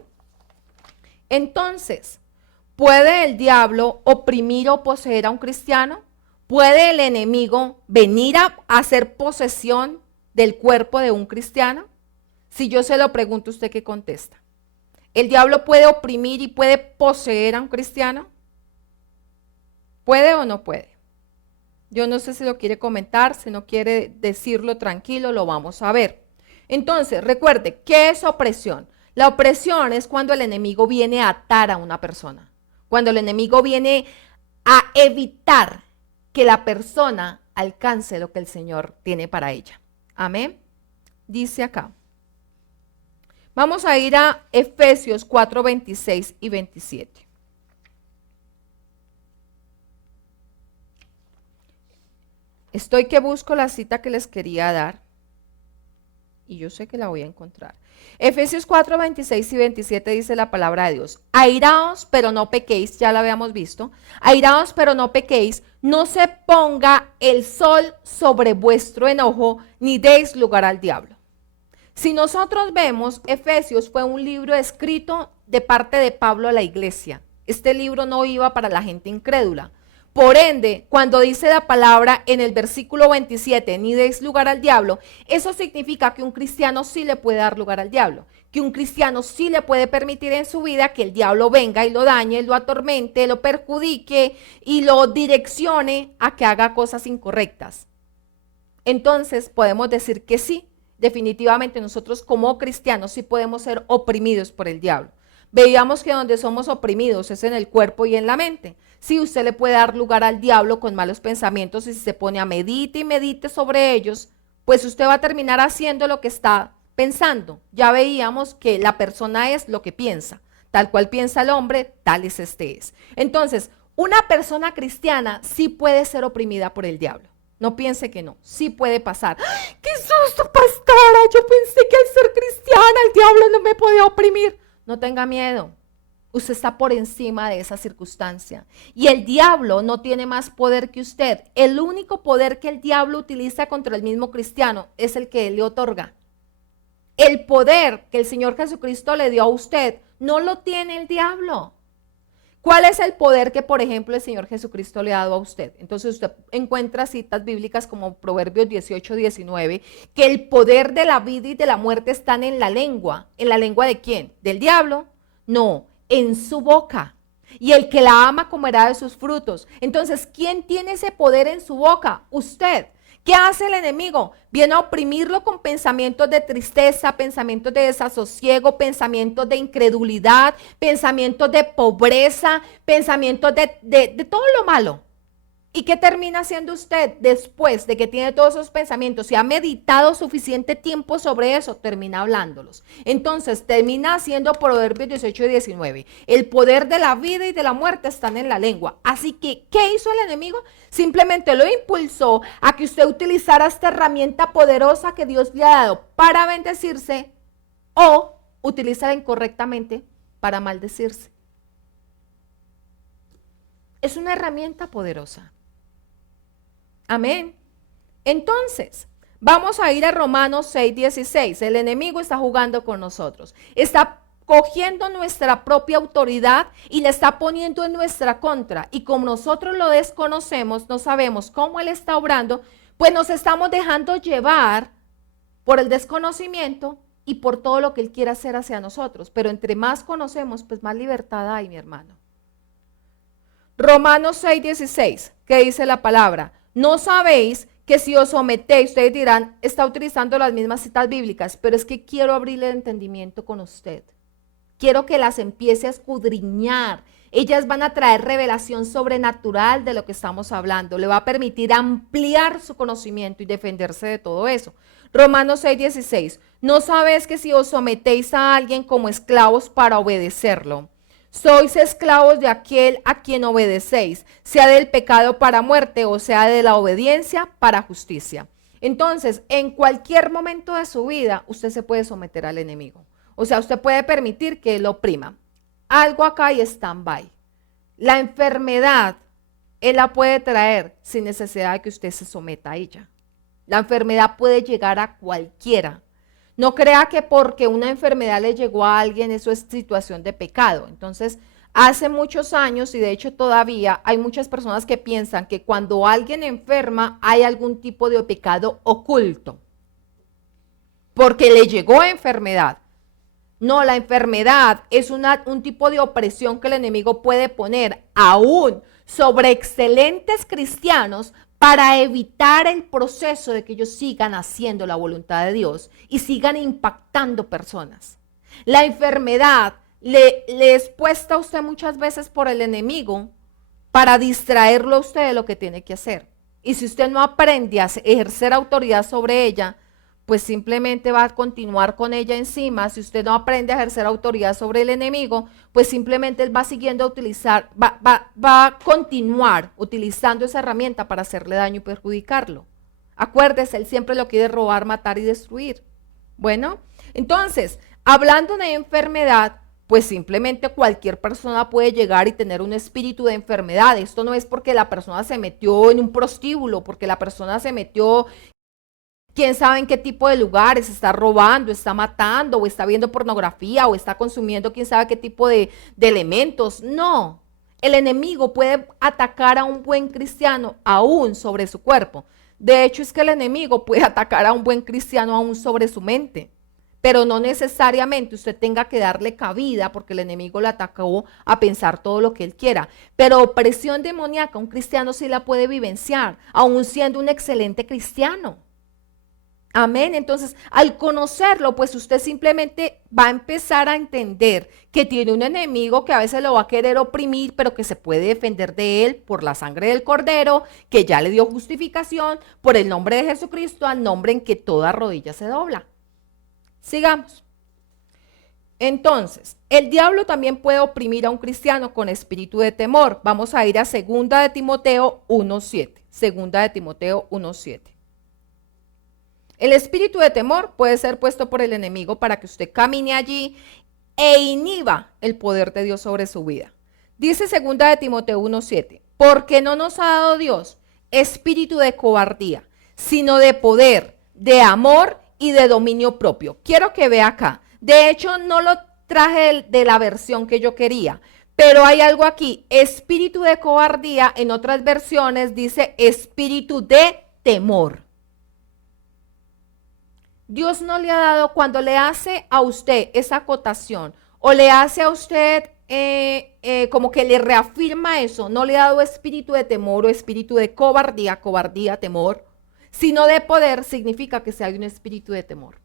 entonces, ¿puede el diablo oprimir o poseer a un cristiano? ¿Puede el enemigo venir a hacer posesión del cuerpo de un cristiano? Si yo se lo pregunto, ¿usted qué contesta? ¿El diablo puede oprimir y puede poseer a un cristiano? ¿Puede o no puede? Yo no sé si lo quiere comentar, si no quiere decirlo tranquilo, lo vamos a ver. Entonces, recuerde, ¿qué es opresión? La opresión es cuando el enemigo viene a atar a una persona. Cuando el enemigo viene a evitar que la persona alcance lo que el Señor tiene para ella. Amén. Dice acá. Vamos a ir a Efesios 4, 26 y 27. Estoy que busco la cita que les quería dar. y yo sé que la voy a encontrar. Efesios 4, 26 y 27 dice la palabra de Dios. Airaos, pero no pequéis, ya la habíamos visto. Airaos, pero no pequéis, no se ponga el sol sobre vuestro enojo, ni deis lugar al diablo. Si nosotros vemos, Efesios fue un libro escrito de parte de Pablo a la iglesia. Este libro no iba para la gente incrédula. Por ende, cuando dice la palabra en el versículo 27, ni deis lugar al diablo, eso significa que un cristiano sí le puede dar lugar al diablo, que un cristiano sí le puede permitir en su vida que el diablo venga y lo dañe, lo atormente, lo perjudique y lo direccione a que haga cosas incorrectas. Entonces, podemos decir que sí, definitivamente nosotros como cristianos sí podemos ser oprimidos por el diablo. Veíamos que donde somos oprimidos es en el cuerpo y en la mente. Sí, usted le puede dar lugar al diablo con malos pensamientos y si se pone a medite y medite sobre ellos, pues usted va a terminar haciendo lo que está pensando. Ya veíamos que la persona es lo que piensa. Tal cual piensa el hombre, tal es este es. Entonces, una persona cristiana sí puede ser oprimida por el diablo. No piense que no, sí puede pasar. ¡Ay, qué susto, pastora! Yo pensé que al ser cristiana el diablo no me podía oprimir. No tenga miedo, usted está por encima de esa circunstancia. Y el diablo no tiene más poder que usted. El único poder que el diablo utiliza contra el mismo cristiano es el que él le otorga. El poder que el Señor Jesucristo le dio a usted no lo tiene el diablo. ¿Cuál es el poder que, por ejemplo, el Señor Jesucristo le ha dado a usted? Entonces usted encuentra citas bíblicas como Proverbios 18, 19, que el poder de la vida y de la muerte están en la lengua. ¿En la lengua de quién? ¿Del diablo? No, en su boca. Y el que la ama comerá de sus frutos. Entonces, ¿quién tiene ese poder en su boca? Usted. ¿Qué hace el enemigo? Viene a oprimirlo con pensamientos de tristeza, pensamientos de desasosiego, pensamientos de incredulidad, pensamientos de pobreza, pensamientos de todo lo malo. ¿Y qué termina haciendo usted después de que tiene todos esos pensamientos y ha meditado suficiente tiempo sobre eso? Termina hablándolos. Entonces termina haciendo Proverbios 18 y 19. El poder de la vida y de la muerte están en la lengua. Así que, ¿qué hizo el enemigo? Simplemente lo impulsó a que usted utilizara esta herramienta poderosa que Dios le ha dado para bendecirse o utilizarla incorrectamente para maldecirse. Es una herramienta poderosa. Amén. Entonces, vamos a ir a Romanos 6, 16. El enemigo está jugando con nosotros. Está cogiendo nuestra propia autoridad y la está poniendo en nuestra contra. Y como nosotros lo desconocemos, no sabemos cómo él está obrando, pues nos estamos dejando llevar por el desconocimiento y por todo lo que él quiere hacer hacia nosotros. Pero entre más conocemos, pues más libertad hay, mi hermano. Romanos 6, 16, ¿qué dice la palabra? No sabéis que si os sometéis, ustedes dirán, está utilizando las mismas citas bíblicas, pero es que quiero abrirle el entendimiento con usted. Quiero que las empiece a escudriñar. Ellas van a traer revelación sobrenatural de lo que estamos hablando. Le va a permitir ampliar su conocimiento y defenderse de todo eso. Romanos 6, 16. No sabéis que si os sometéis a alguien como esclavos para obedecerlo, sois esclavos de aquel a quien obedecéis, sea del pecado para muerte o sea de la obediencia para justicia. Entonces, en cualquier momento de su vida, usted se puede someter al enemigo. O sea, usted puede permitir que él lo oprima. Algo acá y stand-by. La enfermedad, él la puede traer sin necesidad de que usted se someta a ella. La enfermedad puede llegar a cualquiera. No crea que porque una enfermedad le llegó a alguien, eso es situación de pecado. Entonces, hace muchos años, y de hecho todavía, hay muchas personas que piensan que cuando alguien enferma hay algún tipo de pecado oculto, porque le llegó enfermedad. No, la enfermedad es un tipo de opresión que el enemigo puede poner aún sobre excelentes cristianos para evitar el proceso de que ellos sigan haciendo la voluntad de Dios y sigan impactando personas. La enfermedad le es puesta a usted muchas veces por el enemigo para distraerlo a usted de lo que tiene que hacer. Y si usted no aprende a ejercer autoridad sobre ella, pues simplemente va a continuar con ella encima. Si usted no aprende a ejercer autoridad sobre el enemigo, pues simplemente él va siguiendo a utilizar, va a continuar utilizando esa herramienta para hacerle daño y perjudicarlo. Acuérdese, él siempre lo quiere robar, matar y destruir. Bueno, entonces, hablando de enfermedad, pues simplemente cualquier persona puede llegar y tener un espíritu de enfermedad. Esto no es porque la persona se metió en un prostíbulo, porque la persona se metió, quién sabe en qué tipo de lugares, está robando, está matando, o está viendo pornografía, o está consumiendo quién sabe qué tipo de elementos. No, el enemigo puede atacar a un buen cristiano aún sobre su cuerpo. De hecho, es que el enemigo puede atacar a un buen cristiano aún sobre su mente. Pero no necesariamente usted tenga que darle cabida porque el enemigo le atacó a pensar todo lo que él quiera. Pero opresión demoníaca, un cristiano sí la puede vivenciar, aún siendo un excelente cristiano. Amén. Entonces, al conocerlo, pues usted simplemente va a empezar a entender que tiene un enemigo que a veces lo va a querer oprimir, pero que se puede defender de él por la sangre del Cordero, que ya le dio justificación, por el nombre de Jesucristo, al nombre en que toda rodilla se dobla. Sigamos. Entonces, el diablo también puede oprimir a un cristiano con espíritu de temor. Vamos a ir a 2 de Timoteo 1:7. 2 de Timoteo 1:7. El espíritu de temor puede ser puesto por el enemigo para que usted camine allí e inhiba el poder de Dios sobre su vida. Dice 2 de Timoteo 1:7, porque no nos ha dado Dios espíritu de cobardía, sino de poder, de amor y de dominio propio. Quiero que vea acá. De hecho, no lo traje de la versión que yo quería, pero hay algo aquí. Espíritu de cobardía, en otras versiones dice espíritu de temor. Dios no le ha dado, cuando le hace a usted esa acotación o le hace a usted como que le reafirma eso, no le ha dado espíritu de temor o espíritu de cobardía, temor, sino de poder, significa que sea hay un espíritu de temor.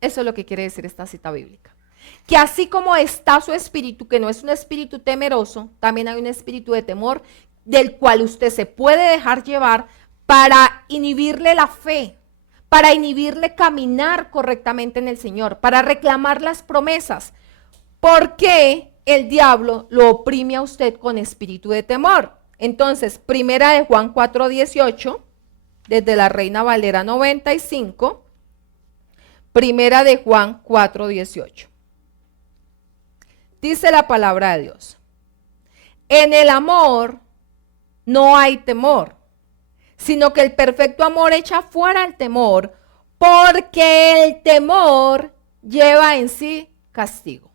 Eso es lo que quiere decir esta cita bíblica. Que así como está su espíritu, que no es un espíritu temeroso, también hay un espíritu de temor del cual usted se puede dejar llevar para inhibirle la fe, para inhibirle caminar correctamente en el Señor, para reclamar las promesas. ¿Por qué el diablo lo oprime a usted con espíritu de temor? Entonces, primera de Juan 4:18, desde la Reina Valera 95, primera de Juan 4:18. Dice la palabra de Dios: en el amor no hay temor, sino que el perfecto amor echa fuera el temor, porque el temor lleva en sí castigo.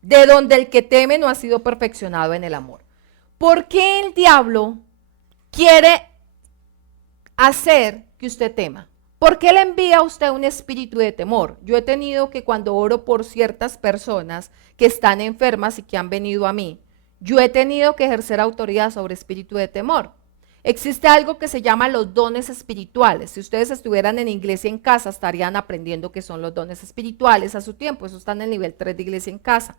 De donde el que teme no ha sido perfeccionado en el amor. ¿Por qué el diablo quiere hacer que usted tema? ¿Por qué le envía a usted un espíritu de temor? Yo he tenido que, cuando oro por ciertas personas que están enfermas y que han venido a mí, yo he tenido que ejercer autoridad sobre espíritu de temor. Existe algo que se llama los dones espirituales. Si ustedes estuvieran en Iglesia en Casa, estarían aprendiendo qué son los dones espirituales a su tiempo. Eso está en el nivel 3 de Iglesia en Casa.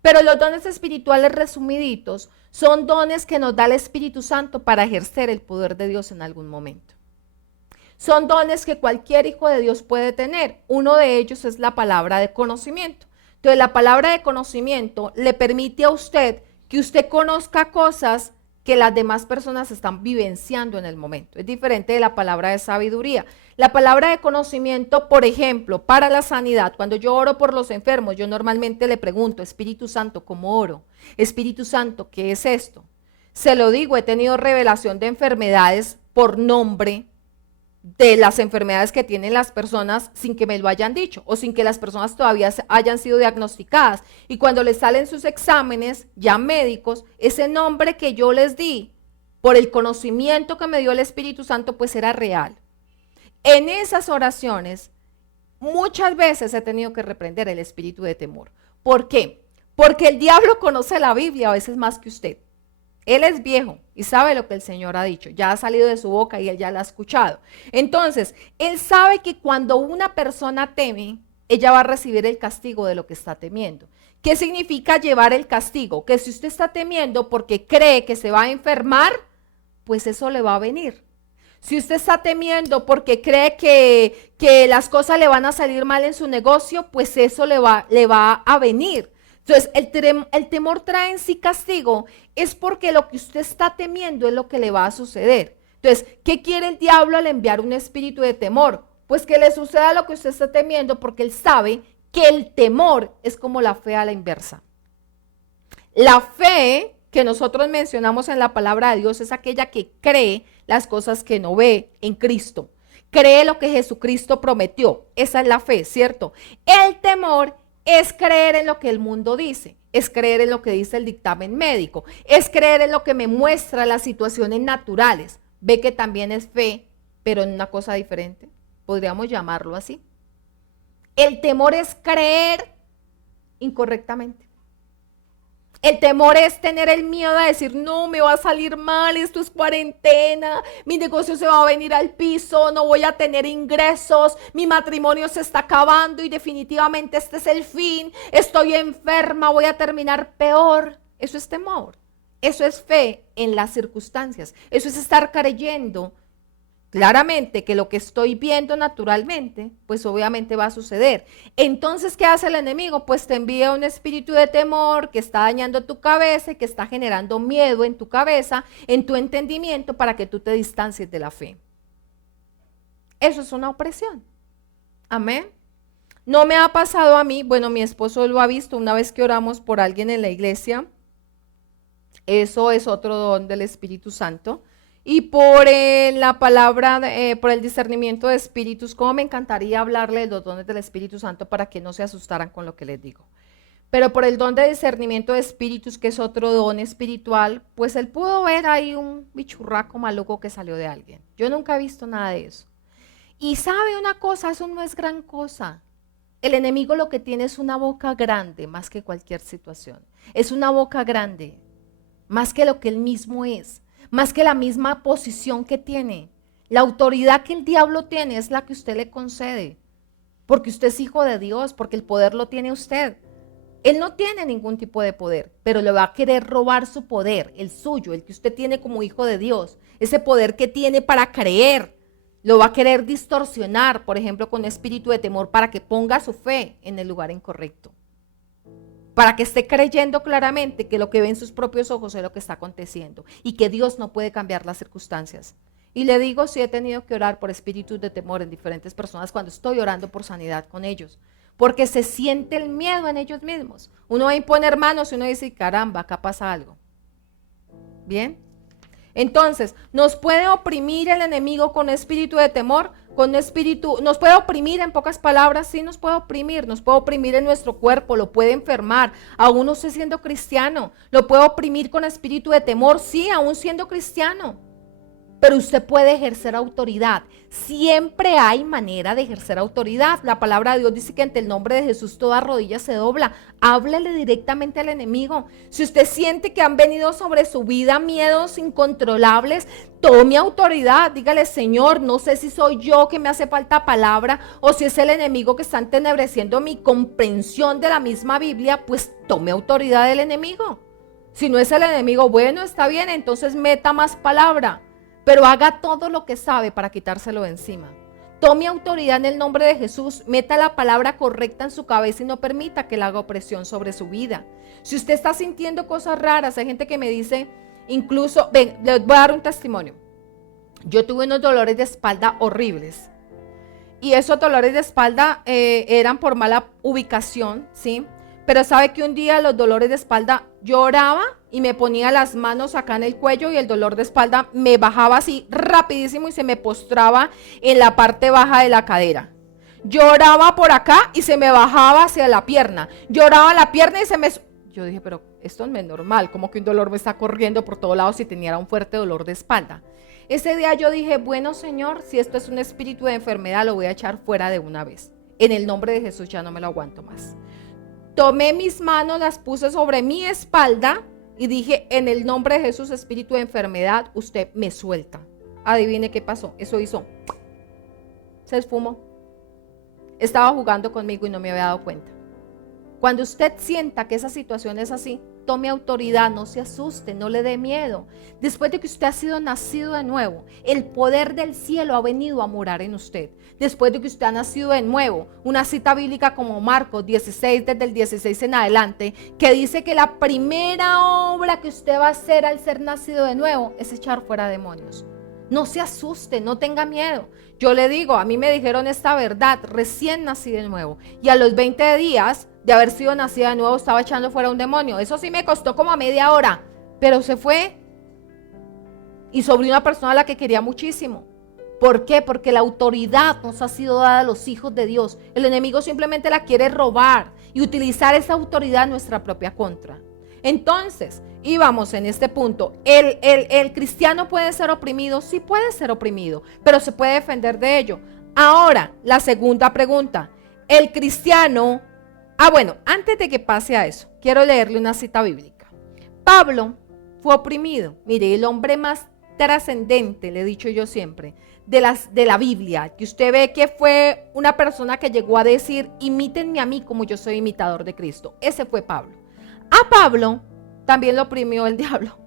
Pero los dones espirituales, resumiditos, son dones que nos da el Espíritu Santo para ejercer el poder de Dios en algún momento. Son dones que cualquier hijo de Dios puede tener. Uno de ellos es la palabra de conocimiento. Entonces, la palabra de conocimiento le permite a usted que usted conozca cosas que las demás personas están vivenciando en el momento. Es diferente de la palabra de sabiduría. La palabra de conocimiento, por ejemplo, para la sanidad, cuando yo oro por los enfermos, yo normalmente le pregunto: Espíritu Santo, ¿cómo oro? Espíritu Santo, ¿qué es esto? Se lo digo, he tenido revelación de enfermedades por nombre, de las enfermedades que tienen las personas sin que me lo hayan dicho o sin que las personas todavía hayan sido diagnosticadas. Y cuando les salen sus exámenes ya médicos, ese nombre que yo les di por el conocimiento que me dio el Espíritu Santo, pues era real. En esas oraciones muchas veces he tenido que reprender el espíritu de temor. ¿Por qué? Porque el diablo conoce la Biblia a veces más que usted. Él es viejo y sabe lo que el Señor ha dicho, ya ha salido de su boca y él ya lo ha escuchado. Entonces, él sabe que cuando una persona teme, ella va a recibir el castigo de lo que está temiendo. ¿Qué significa llevar el castigo? Que si usted está temiendo porque cree que se va a enfermar, pues eso le va a venir. Si usted está temiendo porque cree que las cosas le van a salir mal en su negocio, pues eso le va a venir. Entonces, el temor trae en sí castigo, es porque lo que usted está temiendo es lo que le va a suceder. Entonces, ¿qué quiere el diablo al enviar un espíritu de temor? Pues que le suceda lo que usted está temiendo, porque él sabe que el temor es como la fe a la inversa. La fe que nosotros mencionamos en la palabra de Dios es aquella que cree las cosas que no ve en Cristo. Cree lo que Jesucristo prometió. Esa es la fe, ¿cierto? El temor es creer en lo que el mundo dice, es creer en lo que dice el dictamen médico, es creer en lo que me muestra las situaciones naturales. Ve que también es fe, pero en una cosa diferente. Podríamos llamarlo así. El temor es creer incorrectamente. El temor es tener el miedo a decir, no, me va a salir mal, esto es cuarentena, mi negocio se va a venir al piso, no voy a tener ingresos, mi matrimonio se está acabando y definitivamente este es el fin, estoy enferma, voy a terminar peor. Eso es temor, eso es fe en las circunstancias, eso es estar creyendo claramente que lo que estoy viendo naturalmente, pues obviamente va a suceder. Entonces, ¿qué hace el enemigo? Pues te envía un espíritu de temor que está dañando tu cabeza y que está generando miedo en tu cabeza, en tu entendimiento, para que tú te distancies de la fe. Eso es una opresión. Amén. No me ha pasado a mí, bueno, mi esposo lo ha visto una vez que oramos por alguien en la iglesia. Eso es otro don del Espíritu Santo. Y por la palabra, por el discernimiento de espíritus, como me encantaría hablarle de los dones del Espíritu Santo para que no se asustaran con lo que les digo. Pero por el don de discernimiento de espíritus, que es otro don espiritual, pues él pudo ver ahí un bichurraco maluco que salió de alguien. Yo nunca he visto nada de eso. Y sabe una cosa, eso no es gran cosa. El enemigo lo que tiene es una boca grande, más que cualquier situación. Es una boca grande, más que lo que él mismo es. Más que la misma posición que tiene. La autoridad que el diablo tiene es la que usted le concede, porque usted es hijo de Dios, porque el poder lo tiene usted. Él no tiene ningún tipo de poder, pero le va a querer robar su poder, el suyo, el que usted tiene como hijo de Dios. Ese poder que tiene para creer, lo va a querer distorsionar, por ejemplo, con espíritu de temor, para que ponga su fe en el lugar incorrecto. Para que esté creyendo claramente que lo que ve en sus propios ojos es lo que está aconteciendo y que Dios no puede cambiar las circunstancias. Y le digo, sí he tenido que orar por espíritus de temor en diferentes personas cuando estoy orando por sanidad con ellos, porque se siente el miedo en ellos mismos. Uno va a imponer manos y uno dice, caramba, acá pasa algo. ¿Bien? Entonces, ¿nos puede oprimir el enemigo con espíritu de temor? Con espíritu, nos puede oprimir, en pocas palabras, sí nos puede oprimir en nuestro cuerpo, lo puede enfermar, aún no esté siendo cristiano, lo puede oprimir con espíritu de temor, sí, aún siendo cristiano. Pero usted puede ejercer autoridad. Siempre hay manera de ejercer autoridad. La palabra de Dios dice que ante el nombre de Jesús toda rodilla se dobla. Háblele directamente al enemigo. Si usted siente que han venido sobre su vida miedos incontrolables, tome autoridad. Dígale, Señor, no sé si soy yo que me hace falta palabra o si es el enemigo que está entenebreciendo mi comprensión de la misma Biblia, pues tome autoridad del enemigo. Si no es el enemigo, bueno, está bien, entonces meta más palabra. Pero haga todo lo que sabe para quitárselo de encima. Tome autoridad en el nombre de Jesús, meta la palabra correcta en su cabeza y no permita que le haga opresión sobre su vida. Si usted está sintiendo cosas raras, hay gente que me dice, incluso, ven, les voy a dar un testimonio. Yo tuve unos dolores de espalda horribles. Y esos dolores de espalda eran por mala ubicación, ¿sí? Pero sabe que un día los dolores de espalda, yo oraba y me ponía las manos acá en el cuello y el dolor de espalda me bajaba así rapidísimo y se me postraba en la parte baja de la cadera. Yo oraba por acá y se me bajaba hacia la pierna. Yo oraba la pierna y se me... Yo dije, pero esto no es normal, como que un dolor me está corriendo por todos lados si tenía un fuerte dolor de espalda. Ese día yo dije, bueno, Señor, si esto es un espíritu de enfermedad, lo voy a echar fuera de una vez. En el nombre de Jesús ya no me lo aguanto más. Tomé mis manos, las puse sobre mi espalda y dije, en el nombre de Jesús, espíritu de enfermedad, usted me suelta. Adivine qué pasó, eso hizo, se esfumó. Estaba jugando conmigo y no me había dado cuenta. Cuando usted sienta que esa situación es así, tome autoridad, no se asuste, no le dé miedo. Después de que usted ha sido nacido de nuevo, el poder del cielo ha venido a morar en usted. Después de que usted ha nacido de nuevo, una cita bíblica como Marcos 16, desde el 16 en adelante, que dice que la primera obra que usted va a hacer al ser nacido de nuevo es echar fuera demonios. No se asuste, no tenga miedo. Yo le digo, a mí me dijeron esta verdad, recién nací de nuevo. Y a los 20 días de haber sido nacida de nuevo, estaba echando fuera un demonio. Eso sí me costó como a media hora, pero se fue. Y sobre una persona a la que quería muchísimo. ¿Por qué? Porque la autoridad nos ha sido dada a los hijos de Dios. El enemigo simplemente la quiere robar y utilizar esa autoridad en nuestra propia contra. Entonces, íbamos en este punto. ¿El cristiano puede ser oprimido? Sí puede ser oprimido, pero se puede defender de ello. Ahora, la segunda pregunta. El cristiano... bueno, antes de que pase a eso, quiero leerle una cita bíblica. Pablo fue oprimido. Mire, el hombre más trascendente, le he dicho yo siempre, de la Biblia, que usted ve que fue una persona que llegó a decir, imítenme a mí como yo soy imitador de Cristo. Ese fue Pablo. A Pablo también lo oprimió el diablo.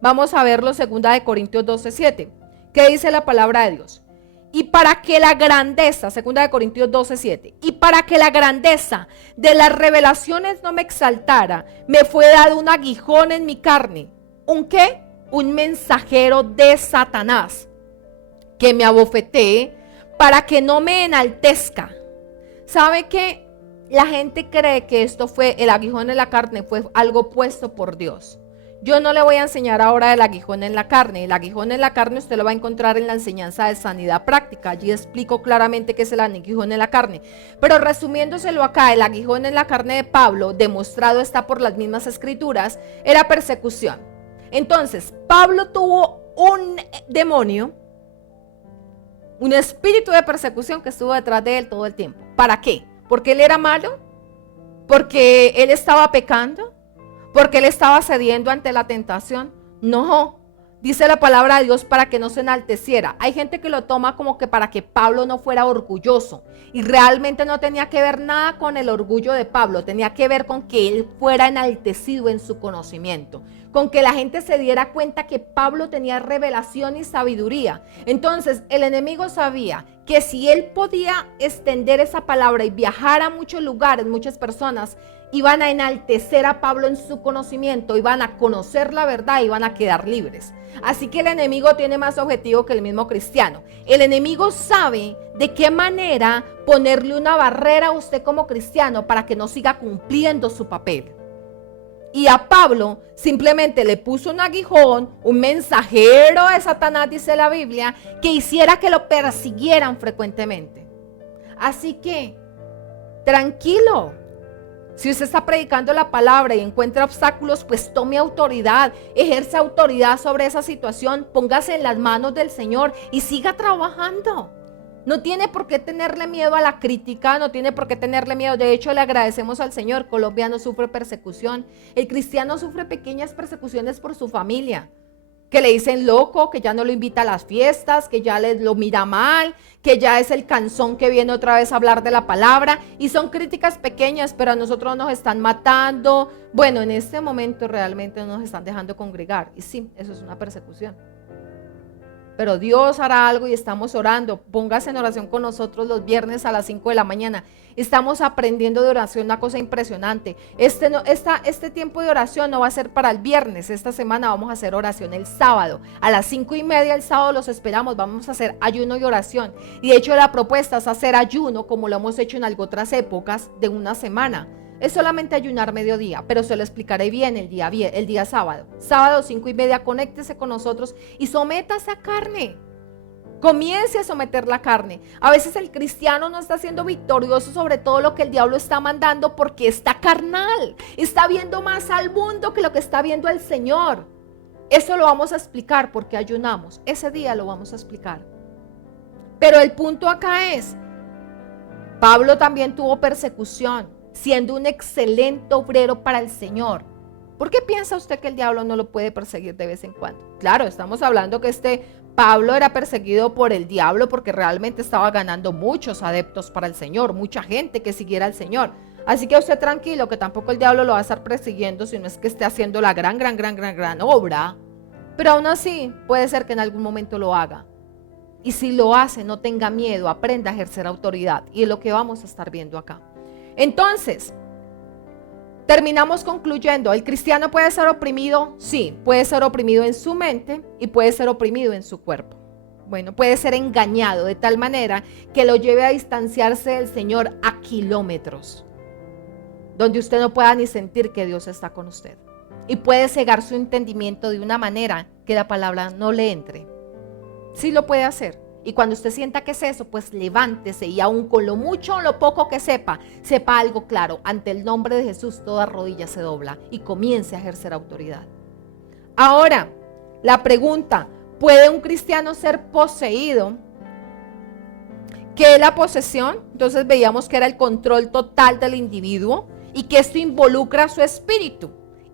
Vamos a verlo, 2 Corintios 12:7. ¿Qué dice la palabra de Dios? Y para que la grandeza, 2 Corintios 12:7, y para que la grandeza de las revelaciones no me exaltara, me fue dado un aguijón en mi carne. ¿Un qué? Un mensajero de Satanás, que me abofetee para que no me enaltezca. ¿Sabe qué? La gente cree que esto fue, el aguijón en la carne fue algo puesto por Dios. Yo no le voy a enseñar ahora el aguijón en la carne. El aguijón en la carne usted lo va a encontrar en la enseñanza de sanidad práctica. Allí explico claramente qué es el aguijón en la carne. Pero resumiéndoselo acá, el aguijón en la carne de Pablo, demostrado está por las mismas escrituras, era persecución. Entonces, Pablo tuvo un demonio, un espíritu de persecución que estuvo detrás de él todo el tiempo. ¿Para qué? ¿Porque él era malo? ¿Porque él estaba pecando? ¿Porque él estaba cediendo ante la tentación? No, dice la palabra de Dios para que no se enalteciera. Hay gente que lo toma como que para que Pablo no fuera orgulloso. Y realmente no tenía que ver nada con el orgullo de Pablo. Tenía que ver con que él fuera enaltecido en su conocimiento. Con que la gente se diera cuenta que Pablo tenía revelación y sabiduría. Entonces el enemigo sabía que si él podía extender esa palabra y viajar a muchos lugares, muchas personas iban a enaltecer a Pablo en su conocimiento, iban a conocer la verdad, iban a quedar libres. Así que el enemigo tiene más objetivo que el mismo cristiano. El enemigo sabe de qué manera ponerle una barrera a usted como cristiano para que no siga cumpliendo su papel. Y a Pablo simplemente le puso un aguijón, un mensajero de Satanás, dice la Biblia, que hiciera que lo persiguieran frecuentemente. Así que, tranquilo. Si usted está predicando la palabra y encuentra obstáculos, pues tome autoridad, ejerza autoridad sobre esa situación, póngase en las manos del Señor y siga trabajando. No tiene por qué tenerle miedo a la crítica, no tiene por qué tenerle miedo. De hecho, le agradecemos al Señor. Colombia no sufre persecución. El cristiano sufre pequeñas persecuciones por su familia. Que le dicen loco, que ya no lo invita a las fiestas, que ya lo mira mal, que ya es el cansón que viene otra vez a hablar de la palabra. Y son críticas pequeñas, pero a nosotros nos están matando. Bueno, en este momento realmente nos están dejando congregar. Y sí, eso es una persecución. Pero Dios hará algo y estamos orando. Póngase en oración con nosotros los viernes a las 5 de la mañana. Estamos aprendiendo de oración, una cosa impresionante. Este tiempo de oración no va a ser para el viernes. Esta semana vamos a hacer oración el sábado. A las 5:30 el sábado los esperamos. Vamos a hacer ayuno y oración. Y de hecho la propuesta es hacer ayuno, como lo hemos hecho en otras épocas, de una semana. Es solamente ayunar mediodía, pero se lo explicaré bien el día sábado. Sábado 5:30, conéctese con nosotros y someta esa carne. Comience a someter la carne. A veces el cristiano no está siendo victorioso sobre todo lo que el diablo está mandando porque está carnal. Está viendo más al mundo que lo que está viendo el Señor. Eso lo vamos a explicar porque ayunamos. Ese día lo vamos a explicar. Pero el punto acá es, Pablo también tuvo persecución, siendo un excelente obrero para el Señor. ¿Por qué piensa usted que el diablo no lo puede perseguir de vez en cuando? Claro, estamos hablando que Pablo era perseguido por el diablo porque realmente estaba ganando muchos adeptos para el Señor, mucha gente que siguiera al Señor. Así que usted tranquilo, que tampoco el diablo lo va a estar persiguiendo si no es que esté haciendo la gran obra. Pero aún así, puede ser que en algún momento lo haga. Y si lo hace, no tenga miedo, aprenda a ejercer autoridad. Y es lo que vamos a estar viendo acá. Entonces, terminamos concluyendo, ¿el cristiano puede ser oprimido? Sí, puede ser oprimido en su mente y puede ser oprimido en su cuerpo. Bueno, puede ser engañado de tal manera que lo lleve a distanciarse del Señor a kilómetros, donde usted no pueda ni sentir que Dios está con usted. Y puede cegar su entendimiento de una manera que la palabra no le entre. Sí lo puede hacer. Y cuando usted sienta que es eso, pues levántese y aun con lo mucho o lo poco que sepa algo claro. Ante el nombre de Jesús toda rodilla se dobla y comience a ejercer autoridad. Ahora, la pregunta, ¿puede un cristiano ser poseído? ¿Qué es la posesión? Entonces veíamos que era el control total del individuo y que esto involucra su espíritu.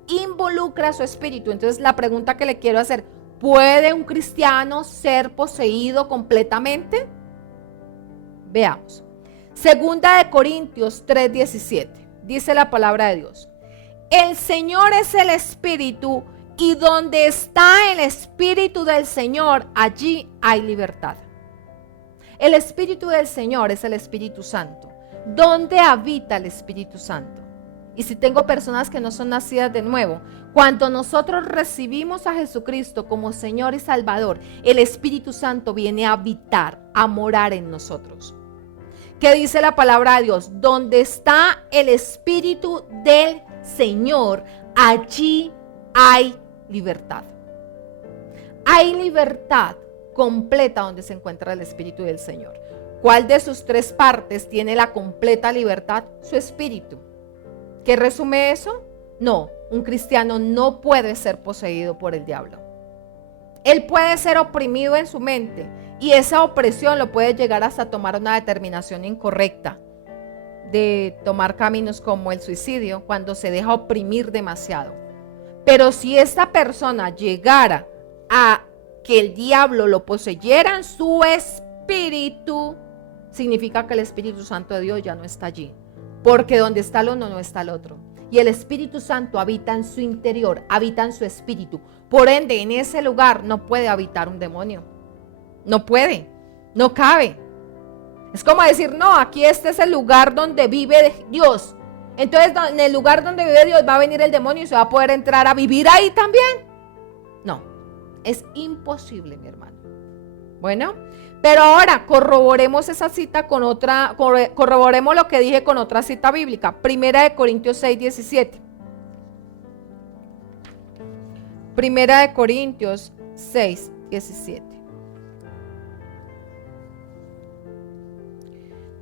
Involucra su espíritu. Entonces la pregunta que le quiero hacer, ¿puede un cristiano ser poseído completamente? Veamos. Segunda de Corintios 3:17. Dice la palabra de Dios. El Señor es el Espíritu y donde está el Espíritu del Señor, allí hay libertad. El Espíritu del Señor es el Espíritu Santo. ¿Dónde habita el Espíritu Santo? Y si tengo personas que no son nacidas de nuevo, cuando nosotros recibimos a Jesucristo como Señor y Salvador, el Espíritu Santo viene a habitar, a morar en nosotros. ¿Qué dice la palabra de Dios? Donde está el Espíritu del Señor, allí hay libertad. Hay libertad completa donde se encuentra el Espíritu del Señor. ¿Cuál de sus tres partes tiene la completa libertad? Su espíritu. ¿Qué resume eso? No, un cristiano no puede ser poseído por el diablo. Él puede ser oprimido en su mente y esa opresión lo puede llegar hasta tomar una determinación incorrecta de tomar caminos como el suicidio cuando se deja oprimir demasiado. Pero si esta persona llegara a que el diablo lo poseyera en su espíritu, significa que el Espíritu Santo de Dios ya no está allí. Porque donde está el uno no está el otro. Y el Espíritu Santo habita en su interior, habita en su espíritu. Por ende, en ese lugar no puede habitar un demonio. No puede, no cabe. Es como decir, no, aquí este es el lugar donde vive Dios. Entonces, en el lugar donde vive Dios va a venir el demonio y se va a poder entrar a vivir ahí también. No, es imposible, mi hermano. Bueno, pero ahora corroboremos esa cita con otra, corroboremos lo que dije con otra cita bíblica. Primera de Corintios 6:17. Primera de Corintios 6:17.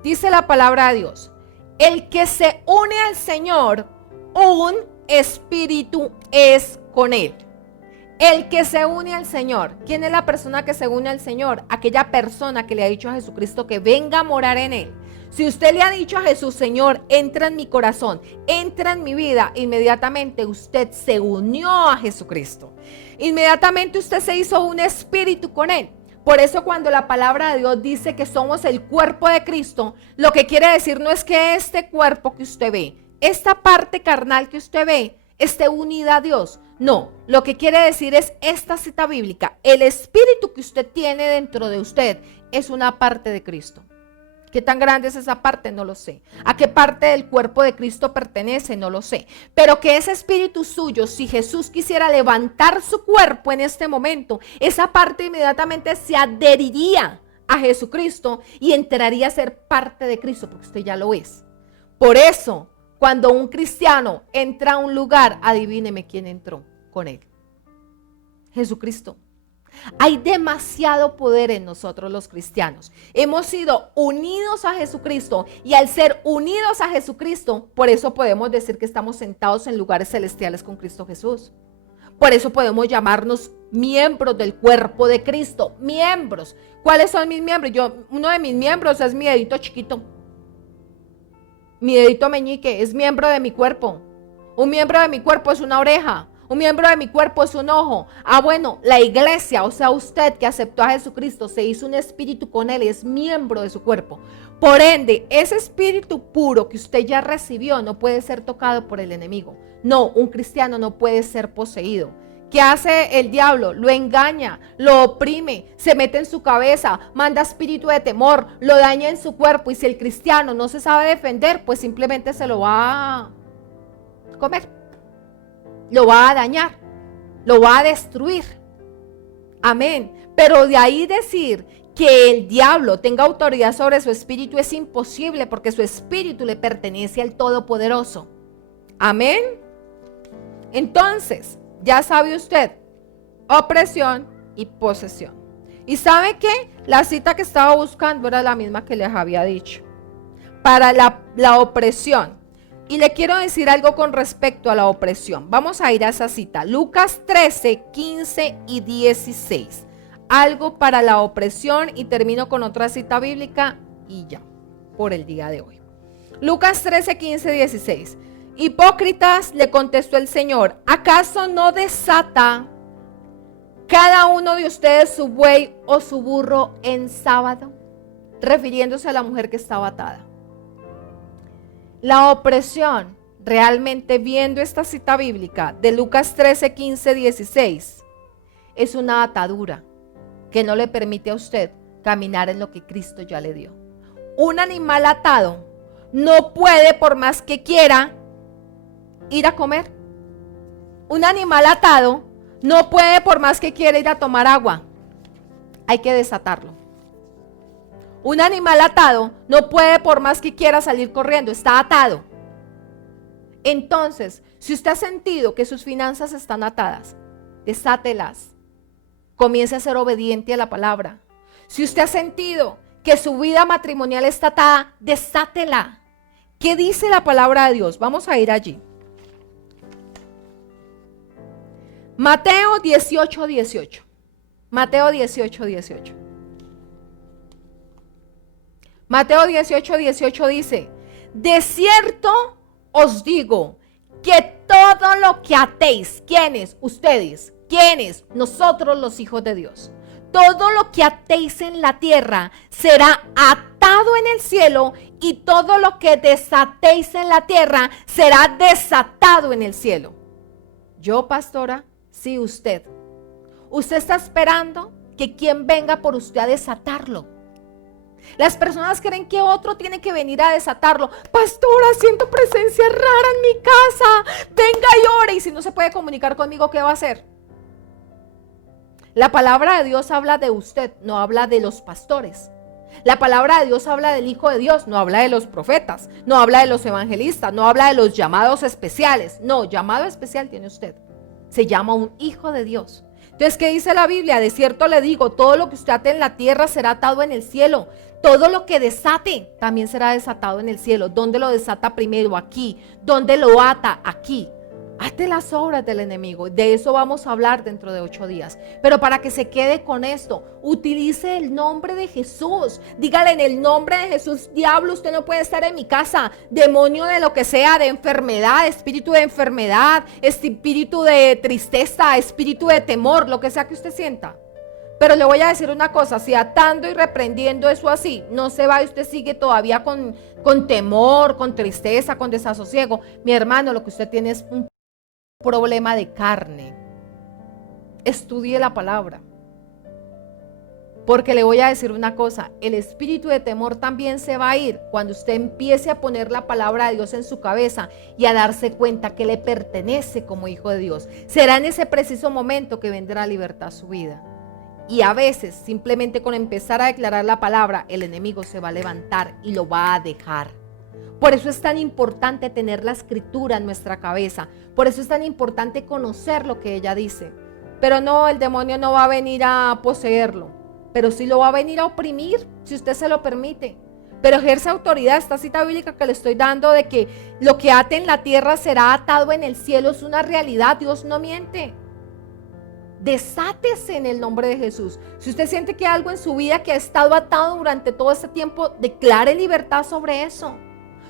Dice la palabra de Dios, el que se une al Señor, un espíritu es con él. El que se une al Señor. ¿Quién es la persona que se une al Señor? Aquella persona que le ha dicho a Jesucristo que venga a morar en él. Si usted le ha dicho a Jesús, Señor, entra en mi corazón, entra en mi vida, inmediatamente usted se unió a Jesucristo. Inmediatamente usted se hizo un espíritu con él. Por eso cuando la palabra de Dios dice que somos el cuerpo de Cristo, lo que quiere decir no es que este cuerpo que usted ve, esta parte carnal que usted ve, esté unida a Dios. No, lo que quiere decir es esta cita bíblica. El espíritu que usted tiene dentro de usted es una parte de Cristo. ¿Qué tan grande es esa parte? No lo sé. ¿A qué parte del cuerpo de Cristo pertenece? No lo sé. Pero que ese espíritu suyo, si Jesús quisiera levantar su cuerpo en este momento, esa parte inmediatamente se adheriría a Jesucristo y entraría a ser parte de Cristo, porque usted ya lo es. Por eso, cuando un cristiano entra a un lugar, adivíneme quién entró con él. Jesucristo. Hay demasiado poder en nosotros los cristianos. Hemos sido unidos a Jesucristo y al ser unidos a Jesucristo, por eso podemos decir que estamos sentados en lugares celestiales con Cristo Jesús. Por eso podemos llamarnos miembros del cuerpo de Cristo. Miembros. ¿Cuáles son mis miembros? Uno de mis miembros es mi dedito chiquito. Mi dedito meñique es miembro de mi cuerpo. Un miembro de mi cuerpo es una oreja. Un miembro de mi cuerpo es un ojo. Bueno, la iglesia, o sea, usted que aceptó a Jesucristo, se hizo un espíritu con él, es miembro de su cuerpo. Por ende, ese espíritu puro que usted ya recibió no puede ser tocado por el enemigo. No, un cristiano no puede ser poseído. ¿Qué hace el diablo? Lo engaña, lo oprime, se mete en su cabeza, manda espíritu de temor, lo daña en su cuerpo. Y si el cristiano no se sabe defender, pues simplemente se lo va a comer. Lo va a dañar, lo va a destruir. Amén. Pero de ahí decir que el diablo tenga autoridad sobre su espíritu es imposible, porque su espíritu le pertenece al Todopoderoso. Amén. Entonces, ya sabe usted, opresión y posesión. ¿Y sabe qué? La cita que estaba buscando era la misma que les había dicho. Para la opresión. Y le quiero decir algo con respecto a la opresión. Vamos a ir a esa cita. Lucas 13, 15 y 16. Algo para la opresión, y termino con otra cita bíblica y ya, por el día de hoy. Lucas 13, 15, 16. Hipócritas, le contestó el Señor, ¿acaso no desata cada uno de ustedes su buey o su burro en sábado? Refiriéndose a la mujer que estaba atada. La opresión, realmente viendo esta cita bíblica de Lucas 13, 15, 16, es una atadura que no le permite a usted caminar en lo que Cristo ya le dio. Un animal atado no puede, por más que quiera, ir a comer. Un animal atado no puede, por más que quiera, ir a tomar agua. Hay que desatarlo. Un animal atado no puede, por más que quiera, salir corriendo. Está atado. Entonces, si usted ha sentido que sus finanzas están atadas, desátelas. Comience a ser obediente a la palabra. Si usted ha sentido que su vida matrimonial está atada, desátela. ¿Qué dice la palabra de Dios? Vamos a ir allí. Mateo 18, 18. Mateo 18, 18. Mateo 18, 18 dice, de cierto os digo que todo lo que atéis, ¿quiénes? Ustedes. ¿Quiénes? Nosotros, los hijos de Dios. Todo lo que atéis en la tierra será atado en el cielo, y todo lo que desatéis en la tierra será desatado en el cielo. Yo, pastora, sí, usted. Usted está esperando que quien venga por usted a desatarlo. Las personas creen que otro tiene que venir a desatarlo. Pastora, siento presencia rara en mi casa. Venga y ore. Y si no se puede comunicar conmigo, ¿qué va a hacer? La palabra de Dios habla de usted, no habla de los pastores. La palabra de Dios habla del Hijo de Dios, no habla de los profetas, no habla de los evangelistas, no habla de los llamados especiales. No, llamado especial tiene usted. Se llama un hijo de Dios. Entonces, ¿qué dice la Biblia? De cierto le digo, todo lo que usted ate en la tierra será atado en el cielo. Todo lo que desate también será desatado en el cielo. ¿Dónde lo desata primero? Aquí. ¿Dónde lo ata? Aquí. Ate las obras del enemigo. De eso vamos a hablar dentro de 8 días. Pero para que se quede con esto, utilice el nombre de Jesús. Dígale, en el nombre de Jesús, diablo, usted no puede estar en mi casa. Demonio de lo que sea, de enfermedad, espíritu de enfermedad, espíritu de tristeza, espíritu de temor, lo que sea que usted sienta. Pero le voy a decir una cosa, si atando y reprendiendo eso así, no se va y usted sigue todavía con temor, con tristeza, con desasosiego, mi hermano, lo que usted tiene es un problema de carne. Estudie la palabra. Porque le voy a decir una cosa, el espíritu de temor también se va a ir cuando usted empiece a poner la palabra de Dios en su cabeza y a darse cuenta que le pertenece como hijo de Dios. Será en ese preciso momento que vendrá libertad a su vida. Y a veces, simplemente con empezar a declarar la palabra, el enemigo se va a levantar y lo va a dejar. Por eso es tan importante tener la escritura en nuestra cabeza. Por eso es tan importante conocer lo que ella dice. Pero no, el demonio no va a venir a poseerlo, pero sí lo va a venir a oprimir, si usted se lo permite. Pero ejerce autoridad. Esta cita bíblica que le estoy dando de que lo que ate en la tierra será atado en el cielo es una realidad. Dios no miente. Desátese en el nombre de Jesús. Si usted siente que hay algo en su vida que ha estado atado durante todo este tiempo, declare libertad sobre eso.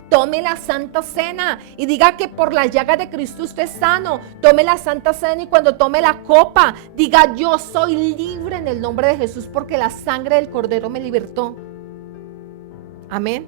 Tome la Santa Cena y diga que por las llagas de Cristo usted es sano. Tome la Santa Cena y cuando tome la copa, diga, yo soy libre en el nombre de Jesús porque la sangre del Cordero me libertó. Amén.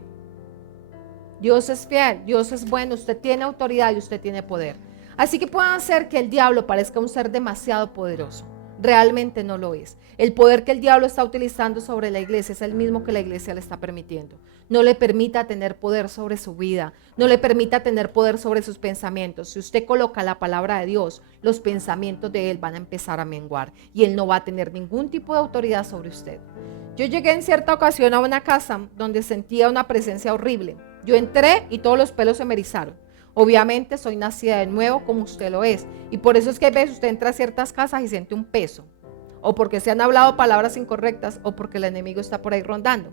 Dios es fiel, Dios es bueno, usted tiene autoridad y usted tiene poder. Así que pueden hacer que el diablo parezca un ser demasiado poderoso, realmente no lo es. El poder que el diablo está utilizando sobre la iglesia es el mismo que la iglesia le está permitiendo. No le permita tener poder sobre su vida, no le permita tener poder sobre sus pensamientos. Si usted coloca la palabra de Dios, los pensamientos de él van a empezar a menguar y él no va a tener ningún tipo de autoridad sobre usted. Yo llegué en cierta ocasión a una casa donde sentía una presencia horrible. Yo entré y todos los pelos se me erizaron. Obviamente soy nacida de nuevo como usted lo es. Y por eso es que a veces usted entra a ciertas casas y siente un peso. O porque se han hablado palabras incorrectas o porque el enemigo está por ahí rondando.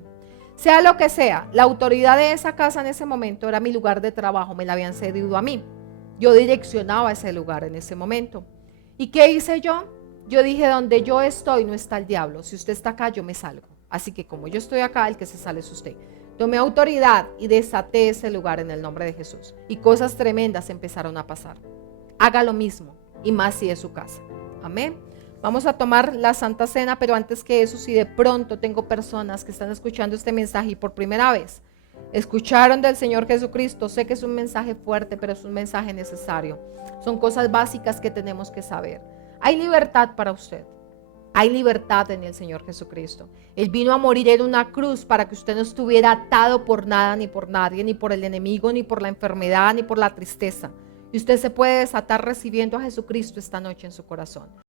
Sea lo que sea, la autoridad de esa casa en ese momento era mi lugar de trabajo. Me la habían cedido a mí. Yo direccionaba ese lugar en ese momento. ¿Y qué hice yo? Yo dije, donde yo estoy no está el diablo. Si usted está acá, yo me salgo. Así que como yo estoy acá, el que se sale es usted. Tomé autoridad y desaté ese lugar en el nombre de Jesús. Y cosas tremendas empezaron a pasar. Haga lo mismo, y más si es su casa. Amén. Vamos a tomar la Santa Cena, pero antes que eso, si de pronto tengo personas que están escuchando este mensaje y por primera vez escucharon del Señor Jesucristo, sé que es un mensaje fuerte, pero es un mensaje necesario. Son cosas básicas que tenemos que saber. Hay libertad para usted. Hay libertad en el Señor Jesucristo. Él vino a morir en una cruz para que usted no estuviera atado por nada, ni por nadie, ni por el enemigo, ni por la enfermedad, ni por la tristeza. Y usted se puede desatar recibiendo a Jesucristo esta noche en su corazón.